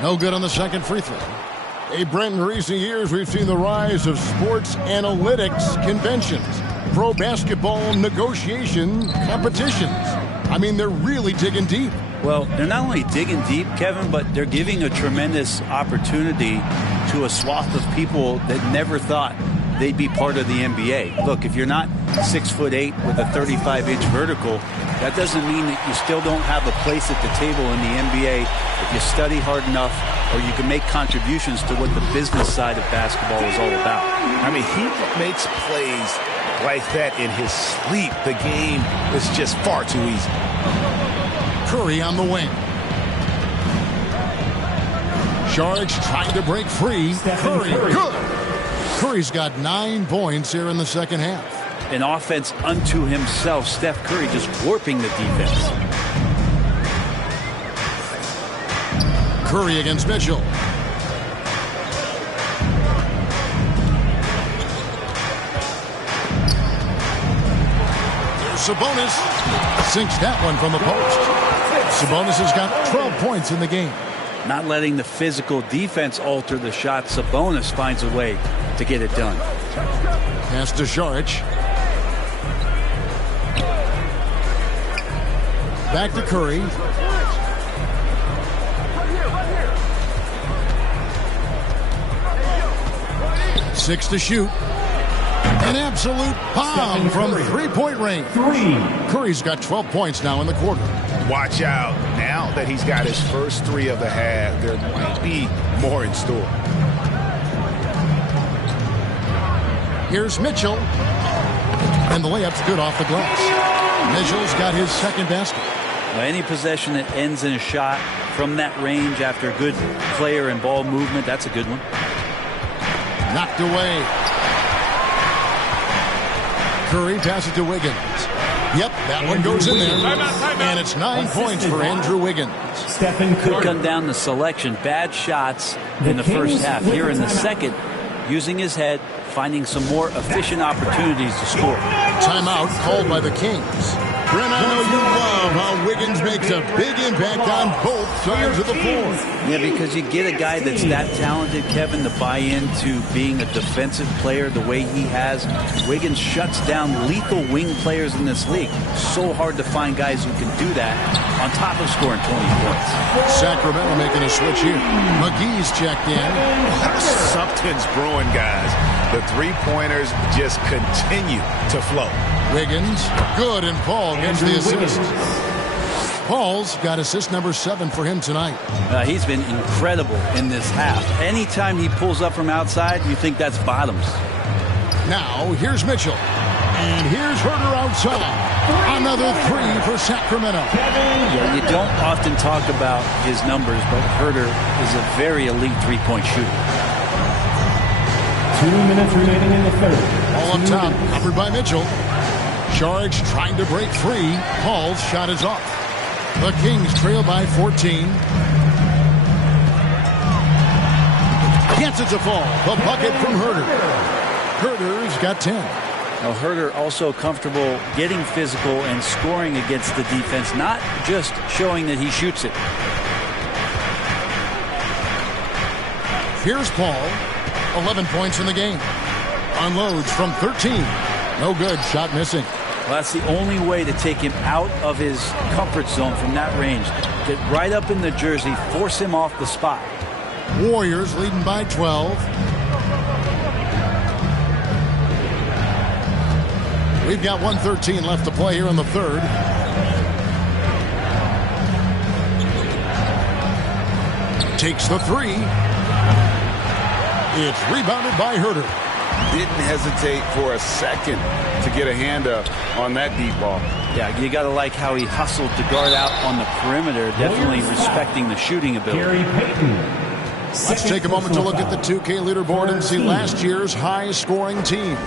No good on the second free throw. Hey, Brent, in recent years, we've seen the rise of sports analytics conventions, pro basketball negotiation competitions. I mean, they're really digging deep. Well, they're not only digging deep, Kevin, but they're giving a tremendous opportunity to a swath of people that never thought they'd be part of the NBA. Look, if you're not 6'8" with a 35-inch vertical, that doesn't mean that you still don't have a place at the table in the NBA if you study hard enough or you can make contributions to what the business side of basketball is all about. I mean, he makes plays like that in his sleep. The game is just far too easy. Curry on the wing. Šarić trying to break free. Curry, good. Curry's got 9 points here in the second half. An offense unto himself. Steph Curry just warping the defense. Curry against Mitchell. Here's Sabonis. Sinks that one from the post. Sabonis has got 12 points in the game. Not letting the physical defense alter the shot. Sabonis finds a way to get it done. Pass to Šarić. Back to Curry. Six to shoot. An absolute bomb from three-point range. Curry's got 12 points now in the quarter. Watch out. Now that he's got his first three of the half, there might be more in store. Here's Mitchell. And the layup's good off the glass. Mitchell's got his second basket. Any possession that ends in a shot from that range after a good player and ball movement, that's a good one. Knocked away. Curry passes to Wiggins. Yep, that one goes in there. And it's 9 points for Andrew Wiggins. Could come down to selection. Bad shots in the first half. Here in the second, using his head, finding some more efficient opportunities to score. Timeout called by the Kings. Brent, I know you love how Wiggins makes a big impact on both sides of the floor. Yeah, because you get a guy that's that talented, Kevin, to buy into being a defensive player the way he has. Wiggins shuts down lethal wing players in this league. So hard to find guys who can do that on top of scoring 20 points. Sacramento making a switch here. McGee's checked in. Something's brewing, guys. The three-pointers just continue to flow. Wiggins, good, and Paul gets the assist. Paul's got assist number 7 for him tonight. He's been incredible in this half. Anytime he pulls up from outside, you think that's bottoms. Now, here's Mitchell. And here's Herter outside. Another three for Sacramento. Yeah, you don't often talk about his numbers, but Herter is a very elite three-point shooter. 2 minutes remaining in the third. All up top, covered by Mitchell. Šarić trying to break free. Paul's shot is off. The Kings trail by 14. Gets it to fall. The bucket from Herter. Herter's got 10. Now, Herter also comfortable getting physical and scoring against the defense, not just showing that he shoots it. Here's Paul. 11 points in the game. Unloads from 13. No good. Shot missing. Well, that's the only way to take him out of his comfort zone from that range. Get right up in the jersey, force him off the spot. Warriors leading by 12. We've got 1:13 left to play here in the third. Takes the three. It's rebounded by Herter. Didn't hesitate for a second to get a hand up on that deep ball. Yeah, you got to like how he hustled to guard out on the perimeter, definitely respecting the shooting ability. Gary Payton. Let's take a moment to look at the 2K leaderboard and see last year's high-scoring teams.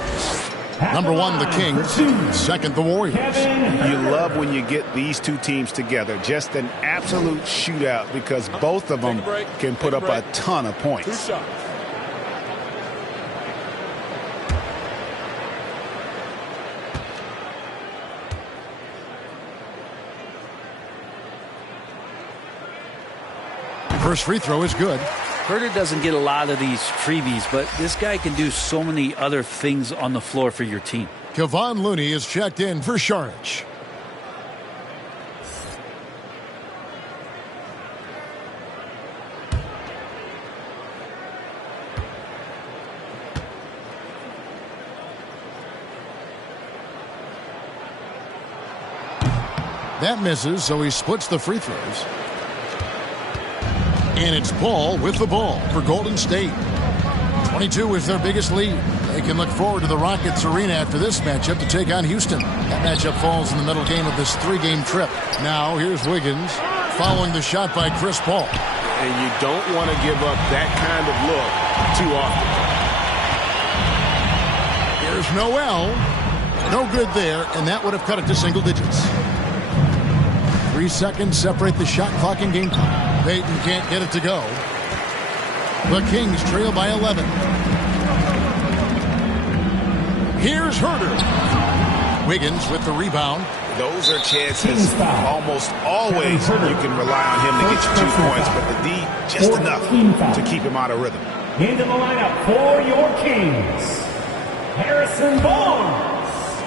Number 1, the Kings. Second, the Warriors. You love when you get these two teams together. Just an absolute shootout because both of them can put up a ton of points. 2 shots. First free throw is good. Herter doesn't get a lot of these freebies, but this guy can do so many other things on the floor for your team. Kevon Looney is checked in for Šarić. That misses, so he splits the free throws. And it's Paul with the ball for Golden State. 22 is their biggest lead. They can look forward to the Rockets Arena after this matchup to take on Houston. That matchup falls in the middle game of this 3-game trip. Now, here's Wiggins following the shot by Chris Paul. And you don't want to give up that kind of look too often. Here's Noel. No good there, and that would have cut it to single digits. 3 seconds separate the shot clock and game clock. Payton can't get it to go. The Kings trail by 11. Here's Herter. Wiggins with the rebound. Those are chances almost always you can rely on him to get you 2 points, but the D just enough to keep him out of rhythm. Into the lineup for your Kings, Harrison Barnes.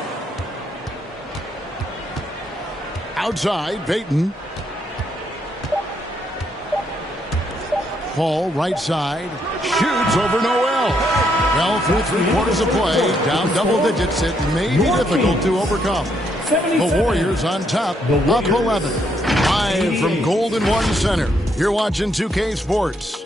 Outside, Payton. Paul, right side, shoots over Noel. Well, through 3/4 of play, down double digits, it may be difficult to overcome. The Warriors on top, up 11. Live from Golden One Center. You're watching 2K Sports.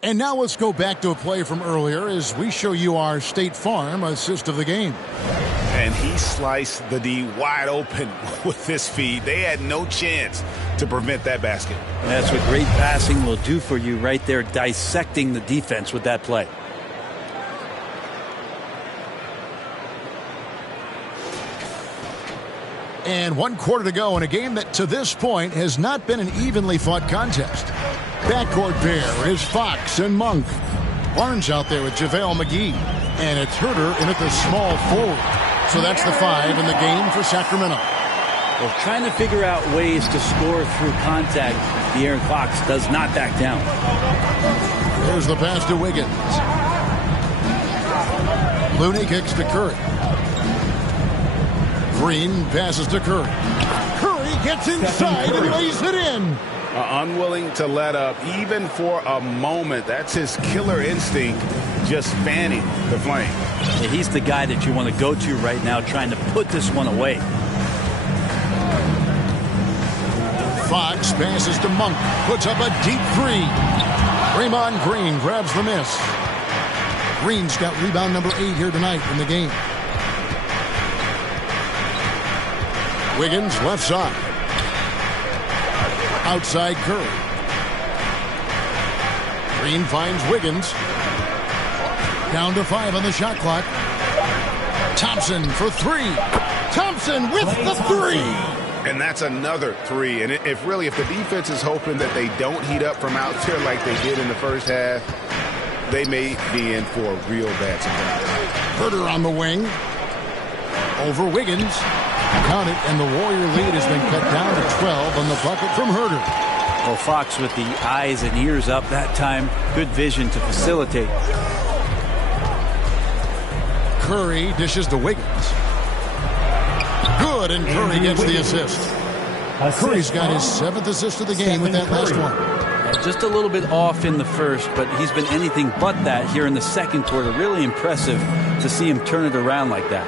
And now let's go back to a play from earlier as we show you our State Farm assist of the game. And he sliced the D wide open with this feed. They had no chance to prevent that basket. And that's what great passing will do for you right there, dissecting the defense with that play. And 1/4 to go in a game that to this point has not been an evenly fought contest. Backcourt pair is Fox and Monk. Barnes out there with JaVale McGee. And it's Herter in at the small forward. So that's the 5 in the game for Sacramento. Well, trying to figure out ways to score through contact, De'Aaron Fox does not back down. There's the pass to Wiggins. Looney kicks to Curry. Green passes to Curry. Curry gets inside and lays it in. Unwilling to let up even for a moment. That's his killer instinct, just fanning the flame. Yeah, he's the guy that you want to go to right now, trying to put this one away. Fox passes to Monk, puts up a deep 3. Draymond Green grabs the miss. Green's got rebound number 8 here tonight in the game. Wiggins left side. Outside Curry. Green finds Wiggins. Down to 5 on the shot clock. Thompson for 3. Thompson with the 3. And that's another 3. And if the defense is hoping that they don't heat up from out there like they did in the first half, they may be in for a real bad surprise. Herter on the wing. Over Wiggins. Count it, and the Warrior lead has been cut down to 12 on the bucket from Herter. Well, Fox with the eyes and ears up that time. Good vision to facilitate. Curry dishes to Wiggins. Good, and Curry gets the assist. Curry's got his 7th assist of the game with that last one. Just a little bit off in the first, but he's been anything but that here in the second quarter. Really impressive to see him turn it around like that.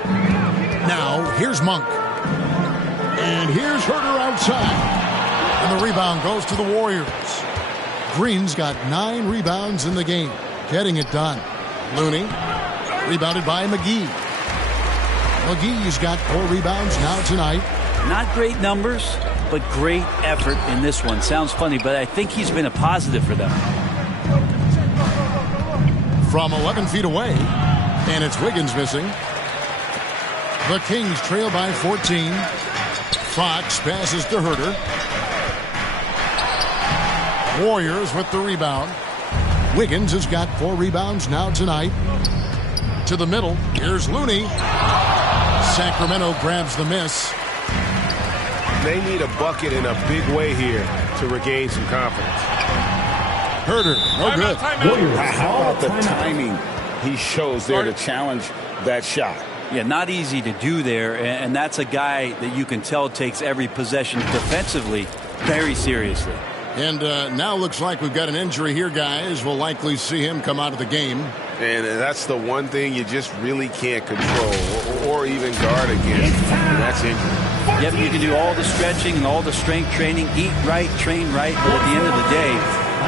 Now, here's Monk. And here's Herter outside. And the rebound goes to the Warriors. Green's got 9 rebounds in the game. Getting it done. Looney. Rebounded by McGee. McGee's got 4 rebounds now tonight. Not great numbers, but great effort in this one. Sounds funny, but I think he's been a positive for them. From 11 feet away. And it's Wiggins missing. The Kings trail by 14. Fox passes to Herter. Warriors with the rebound. Wiggins has got 4 rebounds now tonight. To the middle. Here's Looney. Sacramento grabs the miss. They need a bucket in a big way here to regain some confidence. Herter, no good. How about the timing he shows there to challenge that shot? Yeah, not easy to do there, and that's a guy that you can tell takes every possession defensively very seriously. And now looks like we've got an injury here, guys. We'll likely see him come out of the game. And that's the one thing you just really can't control or even guard against, and that's injury. Yep, you can do all the stretching and all the strength training, eat right, train right, but at the end of the day,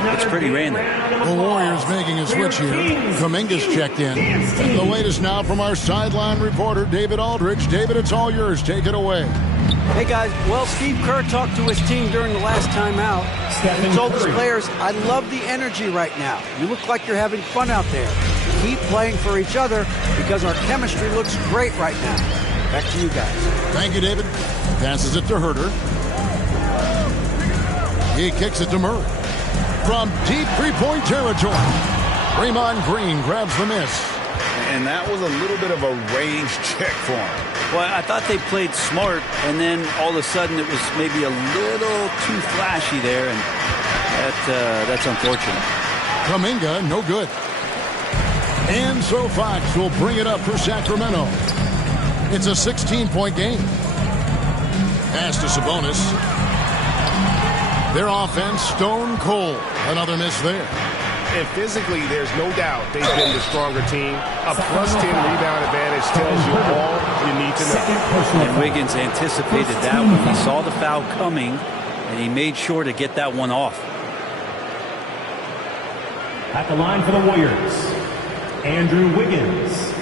It's pretty random. The Warriors making a switch here. Kuminga's checked in. And the latest now from our sideline reporter, David Aldridge. David, it's all yours. Take it away. Hey, guys. Well, Steve Kerr talked to his team during the last timeout. He told his players, I love the energy right now. You look like you're having fun out there. Keep playing for each other because our chemistry looks great right now. Back to you guys. Thank you, David. Passes it to Herter. He kicks it to Murray. From deep three-point territory, Draymond Green grabs the miss. And that was a little bit of a range check for him. Well, I thought they played smart, and then all of a sudden it was maybe a little too flashy there, and that's unfortunate. Kuminga, no good. And so Fox will bring it up for Sacramento. It's a 16-point game. Pass to Sabonis. Their offense, stone cold. Another miss there. And physically, there's no doubt they've been the stronger team. A plus 10 rebound advantage tells you all you need to know. And Wiggins anticipated that when he saw the foul coming, and he made sure to get that one off. At the line for the Warriors, Andrew Wiggins.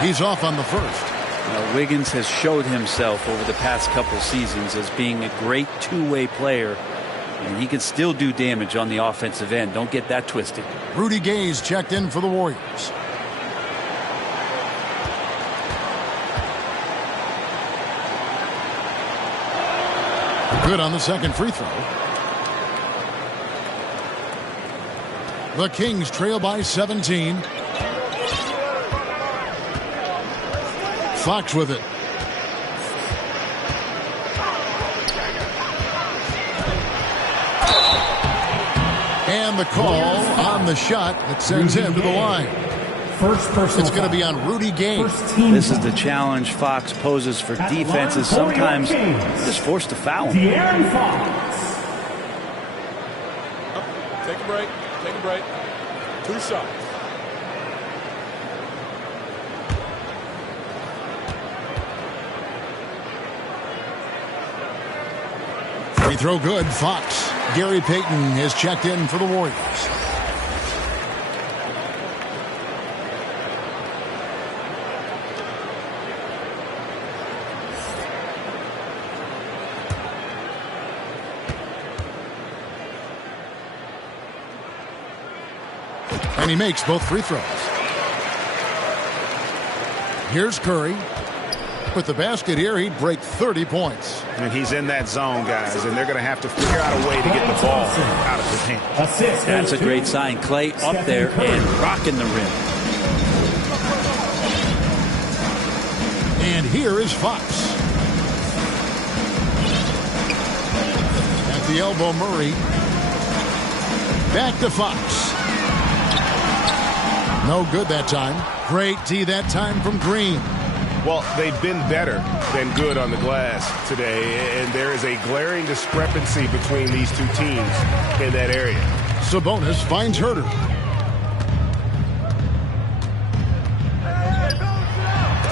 He's off on the first. Now, Wiggins has showed himself over the past couple seasons as being a great two-way player, and he can still do damage on the offensive end. Don't get that twisted. Rudy Gay's checked in for the Warriors. Good on the second free throw. The Kings trail by 17. Fox with it. And the call on the shot that sends him to the line. It's going to be on Rudy Gay. This is the challenge Fox poses for defenses. Sometimes just forced to foul. De'Aaron Fox. Take a break. Take a break. 2 shots. Free throw good. Fox. Gary Payton is checked in for the Warriors. And he makes both free throws. Here's Curry. With the basket here, he'd break 30 points. And he's in that zone, guys, and they're going to have to figure out a way to get the ball out of his hand. That's a great sign. Clay up there and rocking the rim. And here is Fox. At the elbow, Murray. Back to Fox. No good that time. Great D that time from Green. Well, they've been better than good on the glass today, and there is a glaring discrepancy between these two teams in that area. Sabonis finds Herter.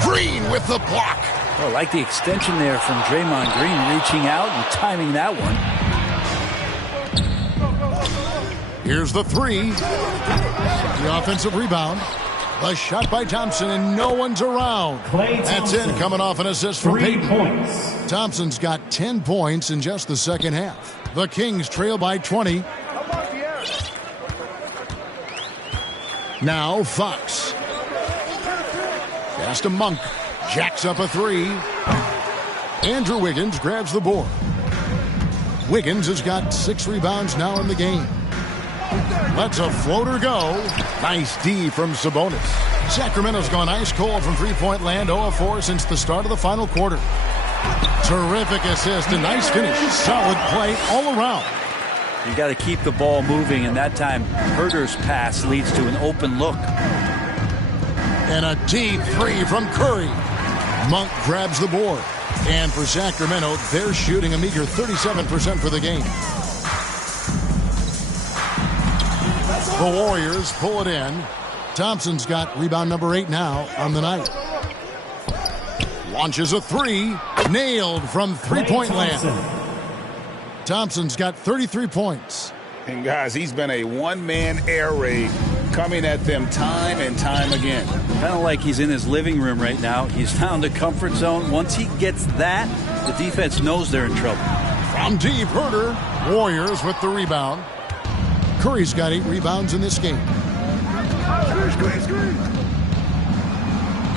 Green with the block. Oh, I like the extension there from Draymond Green, reaching out and timing that one. Here's the three. The offensive rebound. A shot by Thompson, and no one's around. That's in, coming off an assist from Payton. Thompson's got 10 points in just the second half. The Kings trail by 20. Now Fox. Pass to Monk. Jacks up a three. Andrew Wiggins grabs the board. Wiggins has got 6 rebounds now in the game. Lets a floater go. Nice D from Sabonis. Sacramento's gone ice cold from three-point land, 0 of 4 since the start of the final quarter. Terrific assist, a nice finish. Solid play all around. You got to keep the ball moving, and that time Herter's pass leads to an open look. And a deep three from Curry. Monk grabs the board. And for Sacramento, they're shooting a meager 37% for the game. The Warriors pull it in. Thompson's got rebound number 8 now on the night. Launches a three. Nailed from three-point land. Thompson's got 33 points. And guys, he's been a one-man air raid coming at them time and time again. Kind of like he's in his living room right now. He's found a comfort zone. Once he gets that, the defense knows they're in trouble. From deep, Herter. Warriors with the rebound. Curry's got 8 rebounds in this game.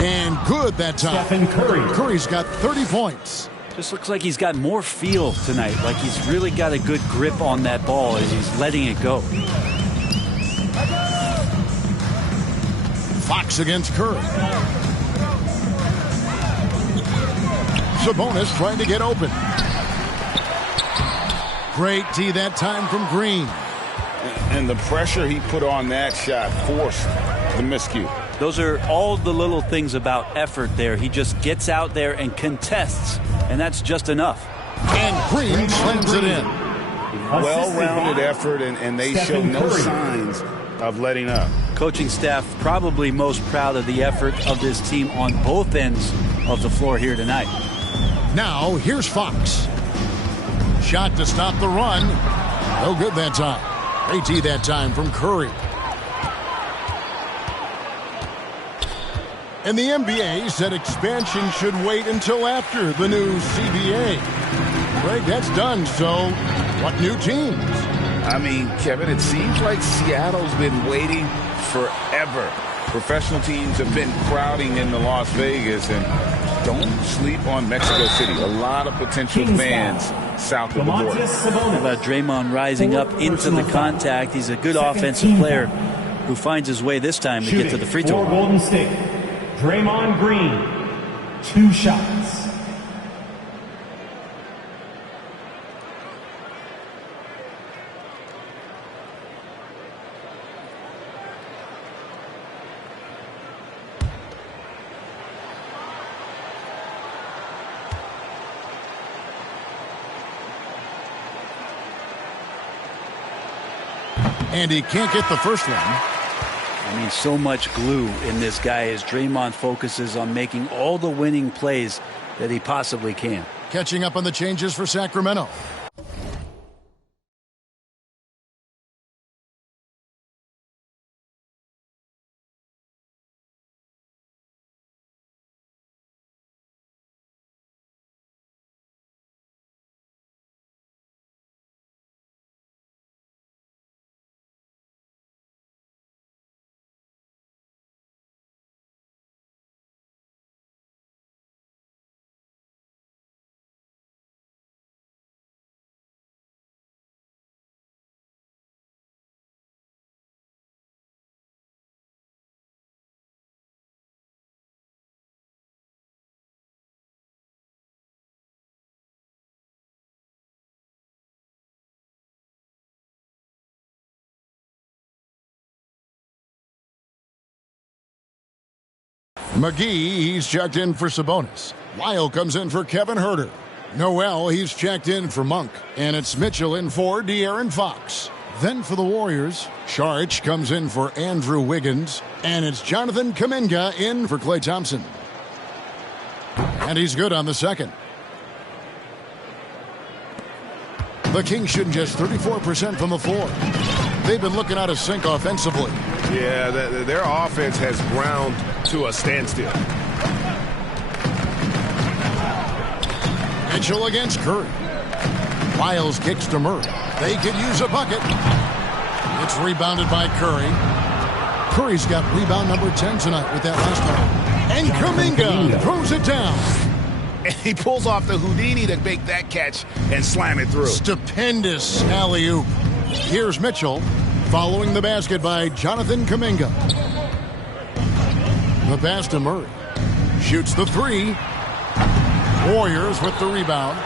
And good that time. Stephen Curry. Curry's got 30 points. Just looks like he's got more feel tonight. Like he's really got a good grip on that ball as he's letting it go. Fox against Curry. Sabonis trying to get open. Great D that time from Green. And the pressure he put on that shot forced the miscue. Those are all the little things about effort there. He just gets out there and contests, and that's just enough. And Green slams it in. Well-rounded effort, and they show no signs of letting up. Coaching staff probably most proud of the effort of this team on both ends of the floor here tonight. Now, here's Fox. Shot to stop the run. No good that time. AT that time from Curry. And the NBA said expansion should wait until after the new CBA. Greg, that's done, so what new teams? I mean, Kevin, it seems like Seattle's been waiting forever. Professional teams have been crowding into Las Vegas, and don't sleep on Mexico City. A lot of potential fans south of the border. How about Draymond rising up into the contact? He's a good offensive player who finds his way this time to get to the free throw. For Golden State, Draymond Green, 2 shots. And he can't get the first one. I mean, so much glue in this guy as Draymond focuses on making all the winning plays that he possibly can. Catching up on the changes for Sacramento. McGee, he's checked in for Sabonis. Lyle comes in for Kevin Huerter. Noel, he's checked in for Monk. And it's Mitchell in for De'Aaron Fox. Then for the Warriors, Saric comes in for Andrew Wiggins. And it's Jonathan Kuminga in for Klay Thompson. And he's good on the second. The Kings shooting just 34% from the floor. They've been looking out of sync offensively. Yeah, their offense has ground to a standstill. Mitchell against Curry. Lyles kicks to Murray. They could use a bucket. It's rebounded by Curry. Curry's got rebound number 10 tonight with that last one. And Kuminga throws it down. And he pulls off the Houdini to make that catch and slam it through. Stupendous alley-oop. Here's Mitchell following the basket by Jonathan Kuminga. The pass to Murray. Shoots the three. Warriors with the rebound.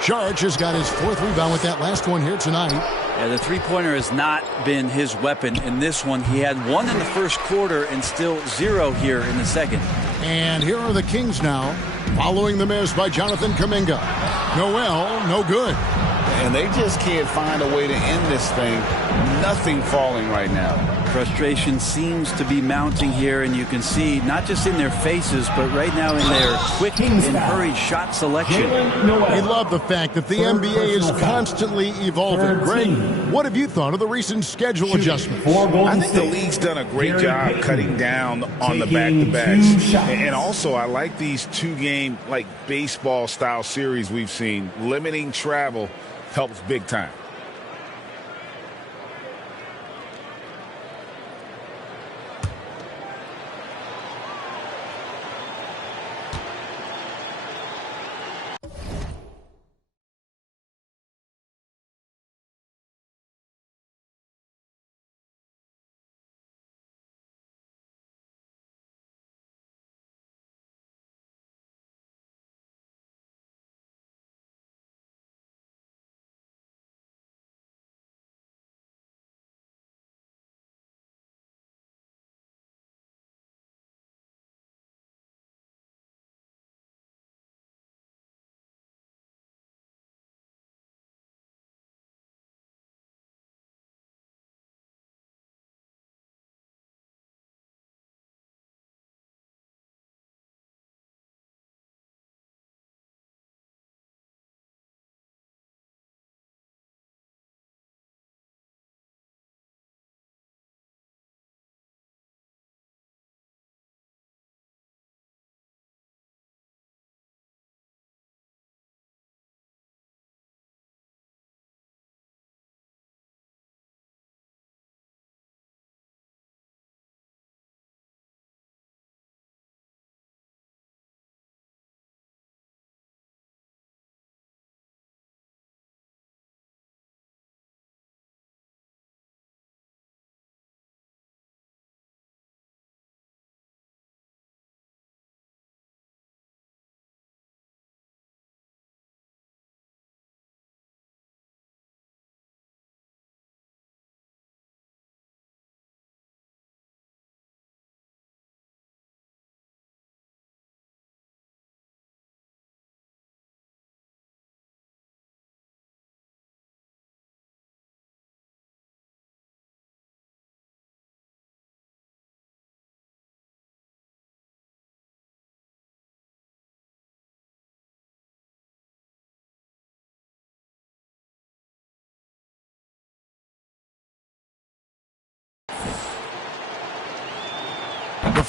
Saric has got his fourth rebound with that last one here tonight. Yeah, the three-pointer has not been his weapon in this one. He had one in the first quarter and still zero here in the second. And here are the Kings now, following the miss by Jonathan Kuminga. Noel, no good. And they just can't find a way to end this thing. Nothing falling right now. Frustration seems to be mounting here, and you can see not just in their faces, but right now in their quick and hurried shot selection. We love the fact that the NBA is constantly evolving. Greg, what have you thought of the recent schedule adjustments? I think the league's done a great job cutting down on the back-to-backs. And also, I like these two-game, like baseball-style series we've seen. Limiting travel helps big time.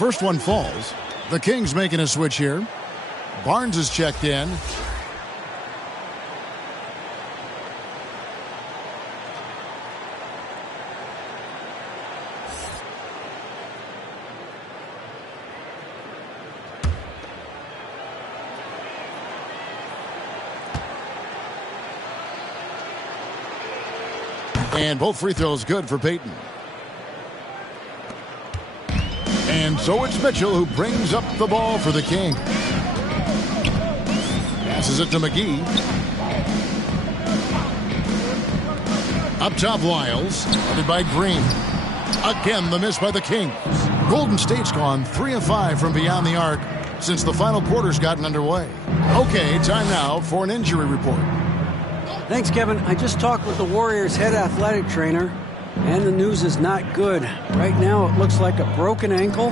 first one falls. The Kings making a switch here. Barnes is checked in. And both free throws good for Payton. And so it's Mitchell who brings up the ball for the Kings. Passes it to McGee. Up top, Wiles. Headed by Green. Again, the miss by the Kings. Golden State's gone 3 of 5 from beyond the arc since the final quarter's gotten underway. Okay, time now for an injury report. Thanks, Kevin. I just talked with the Warriors' head athletic trainer, and the news is not good. Right now, it looks like a broken ankle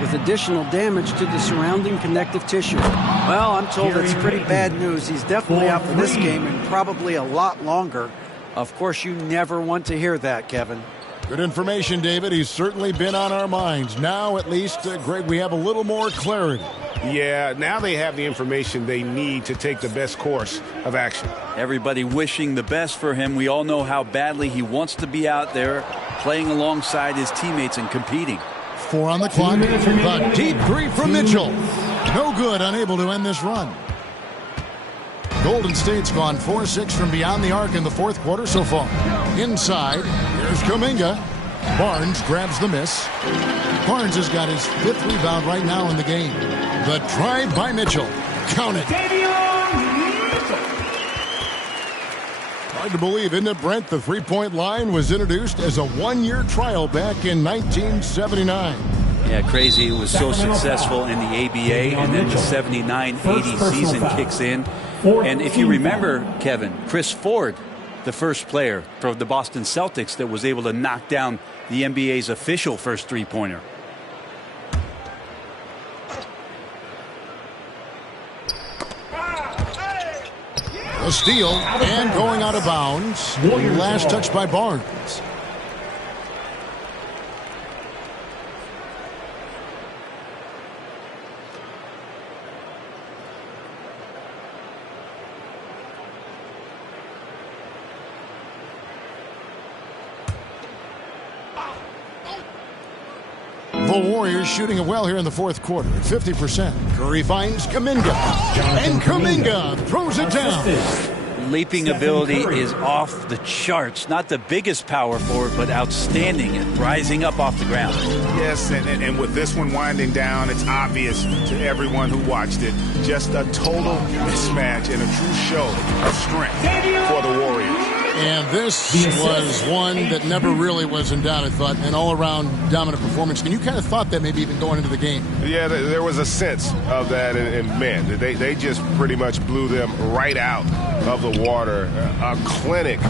with additional damage to the surrounding connective tissue. Well, I'm told it's pretty bad news. He's definitely out for this game and probably a lot longer. Of course, you never want to hear that, Kevin. Good information, David. He's certainly been on our minds. Now, at least, Greg, we have a little more clarity. Yeah, now they have the information they need to take the best course of action. Everybody wishing the best for him. We all know how badly he wants to be out there playing alongside his teammates and competing. 4 on the clock. The deep three from Mitchell. No good, unable to end this run. Golden State's gone 4-6 from beyond the arc in the fourth quarter so far. Inside, here's Kuminga. Barnes grabs the miss. Barnes has got his 5th rebound right now in the game. The drive by Mitchell. Count it. Hard to believe, isn't it, Brent? The three-point line was introduced as a 1-year trial back in 1979. Yeah, crazy. It was so successful in the ABA, and then the 79-80 season kicks in. And if you remember, Kevin, Chris Ford, the first player for the Boston Celtics that was able to knock down the NBA's official first three-pointer. A steal and going out of bounds. Last touch by Barnes. The Warriors shooting it well here in the fourth quarter at 50%. Curry finds Kuminga. And Kuminga throws it down. Leaping ability is off the charts. Not the biggest power forward, but outstanding and rising up off the ground. Yes, and with this one winding down, it's obvious to everyone who watched it. Just a total mismatch and a true show of strength for the Warriors. And this was one that never really was in doubt, I thought, an all-around dominant performance. And you kind of thought that maybe even going into the game. Yeah, there was a sense of that, and man, they just pretty much blew them right out of the water. A clinic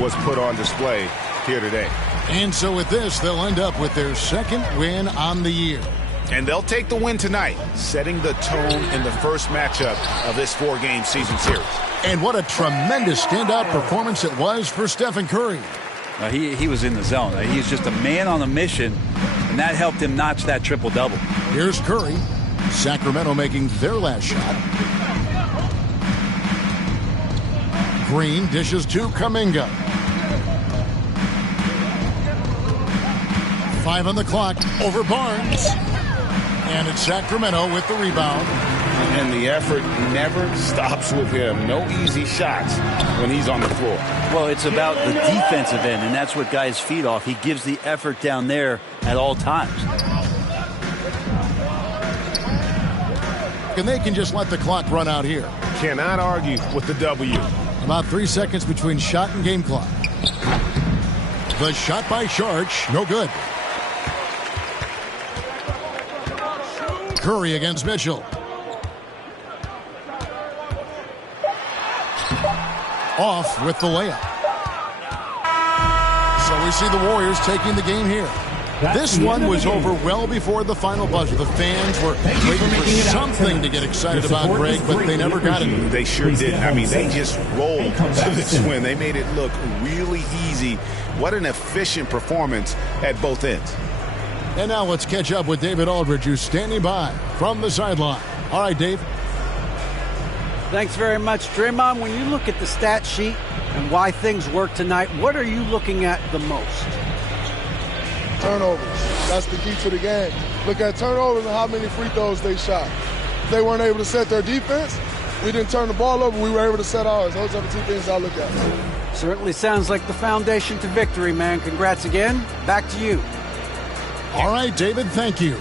was put on display here today. And so with this, they'll end up with their second win on the year. And they'll take the win tonight, setting the tone in the first matchup of this 4-game season series. And what a tremendous standout performance it was for Stephen Curry. He was in the zone. He's just a man on a mission, and that helped him notch that triple-double. Here's Curry. Sacramento making their last shot. Green dishes to Kuminga. 5 on the clock over Barnes. And it's Sacramento with the rebound. And the effort never stops with him. No easy shots when he's on the floor. Well, it's about the defensive end, and that's what guys feed off. He gives the effort down there at all times. And they can just let the clock run out here. Cannot argue with the W. About 3 seconds between shot and game clock. The shot by Sharch, no good. Curry against Mitchell. Off with the layup. So we see the Warriors taking the game here. This one was over well before the final buzzer. The fans were waiting for something to get excited about, Greg, but they never got it. They sure did. I mean, they just rolled to this win. They made it look really easy. What an efficient performance at both ends. And now let's catch up with David Aldridge, who's standing by from the sideline. All right, Dave. Thanks very much, Draymond. When you look at the stat sheet and why things work tonight, what are you looking at the most? Turnovers. That's the key to the game. Look at turnovers and how many free throws they shot. If they weren't able to set their defense, we didn't turn the ball over, we were able to set ours. Those are the two things I look at. Certainly sounds like the foundation to victory, man. Congrats again. Back to you. All right, David, thank you.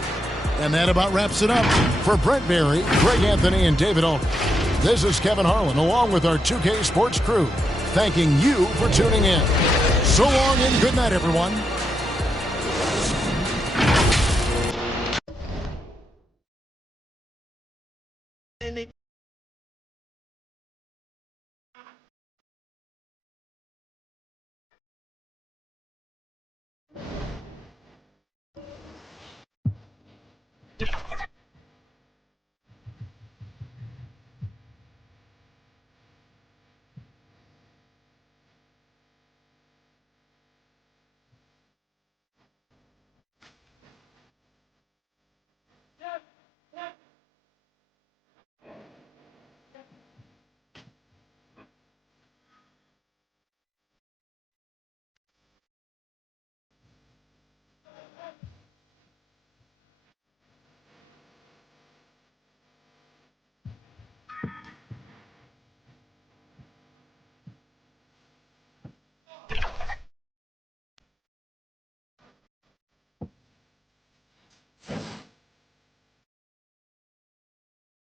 And that about wraps it up. For Brent Barry, Greg Anthony, and David Aldridge, this is Kevin Harlan, along with our 2K Sports crew, thanking you for tuning in. So long and good night, everyone.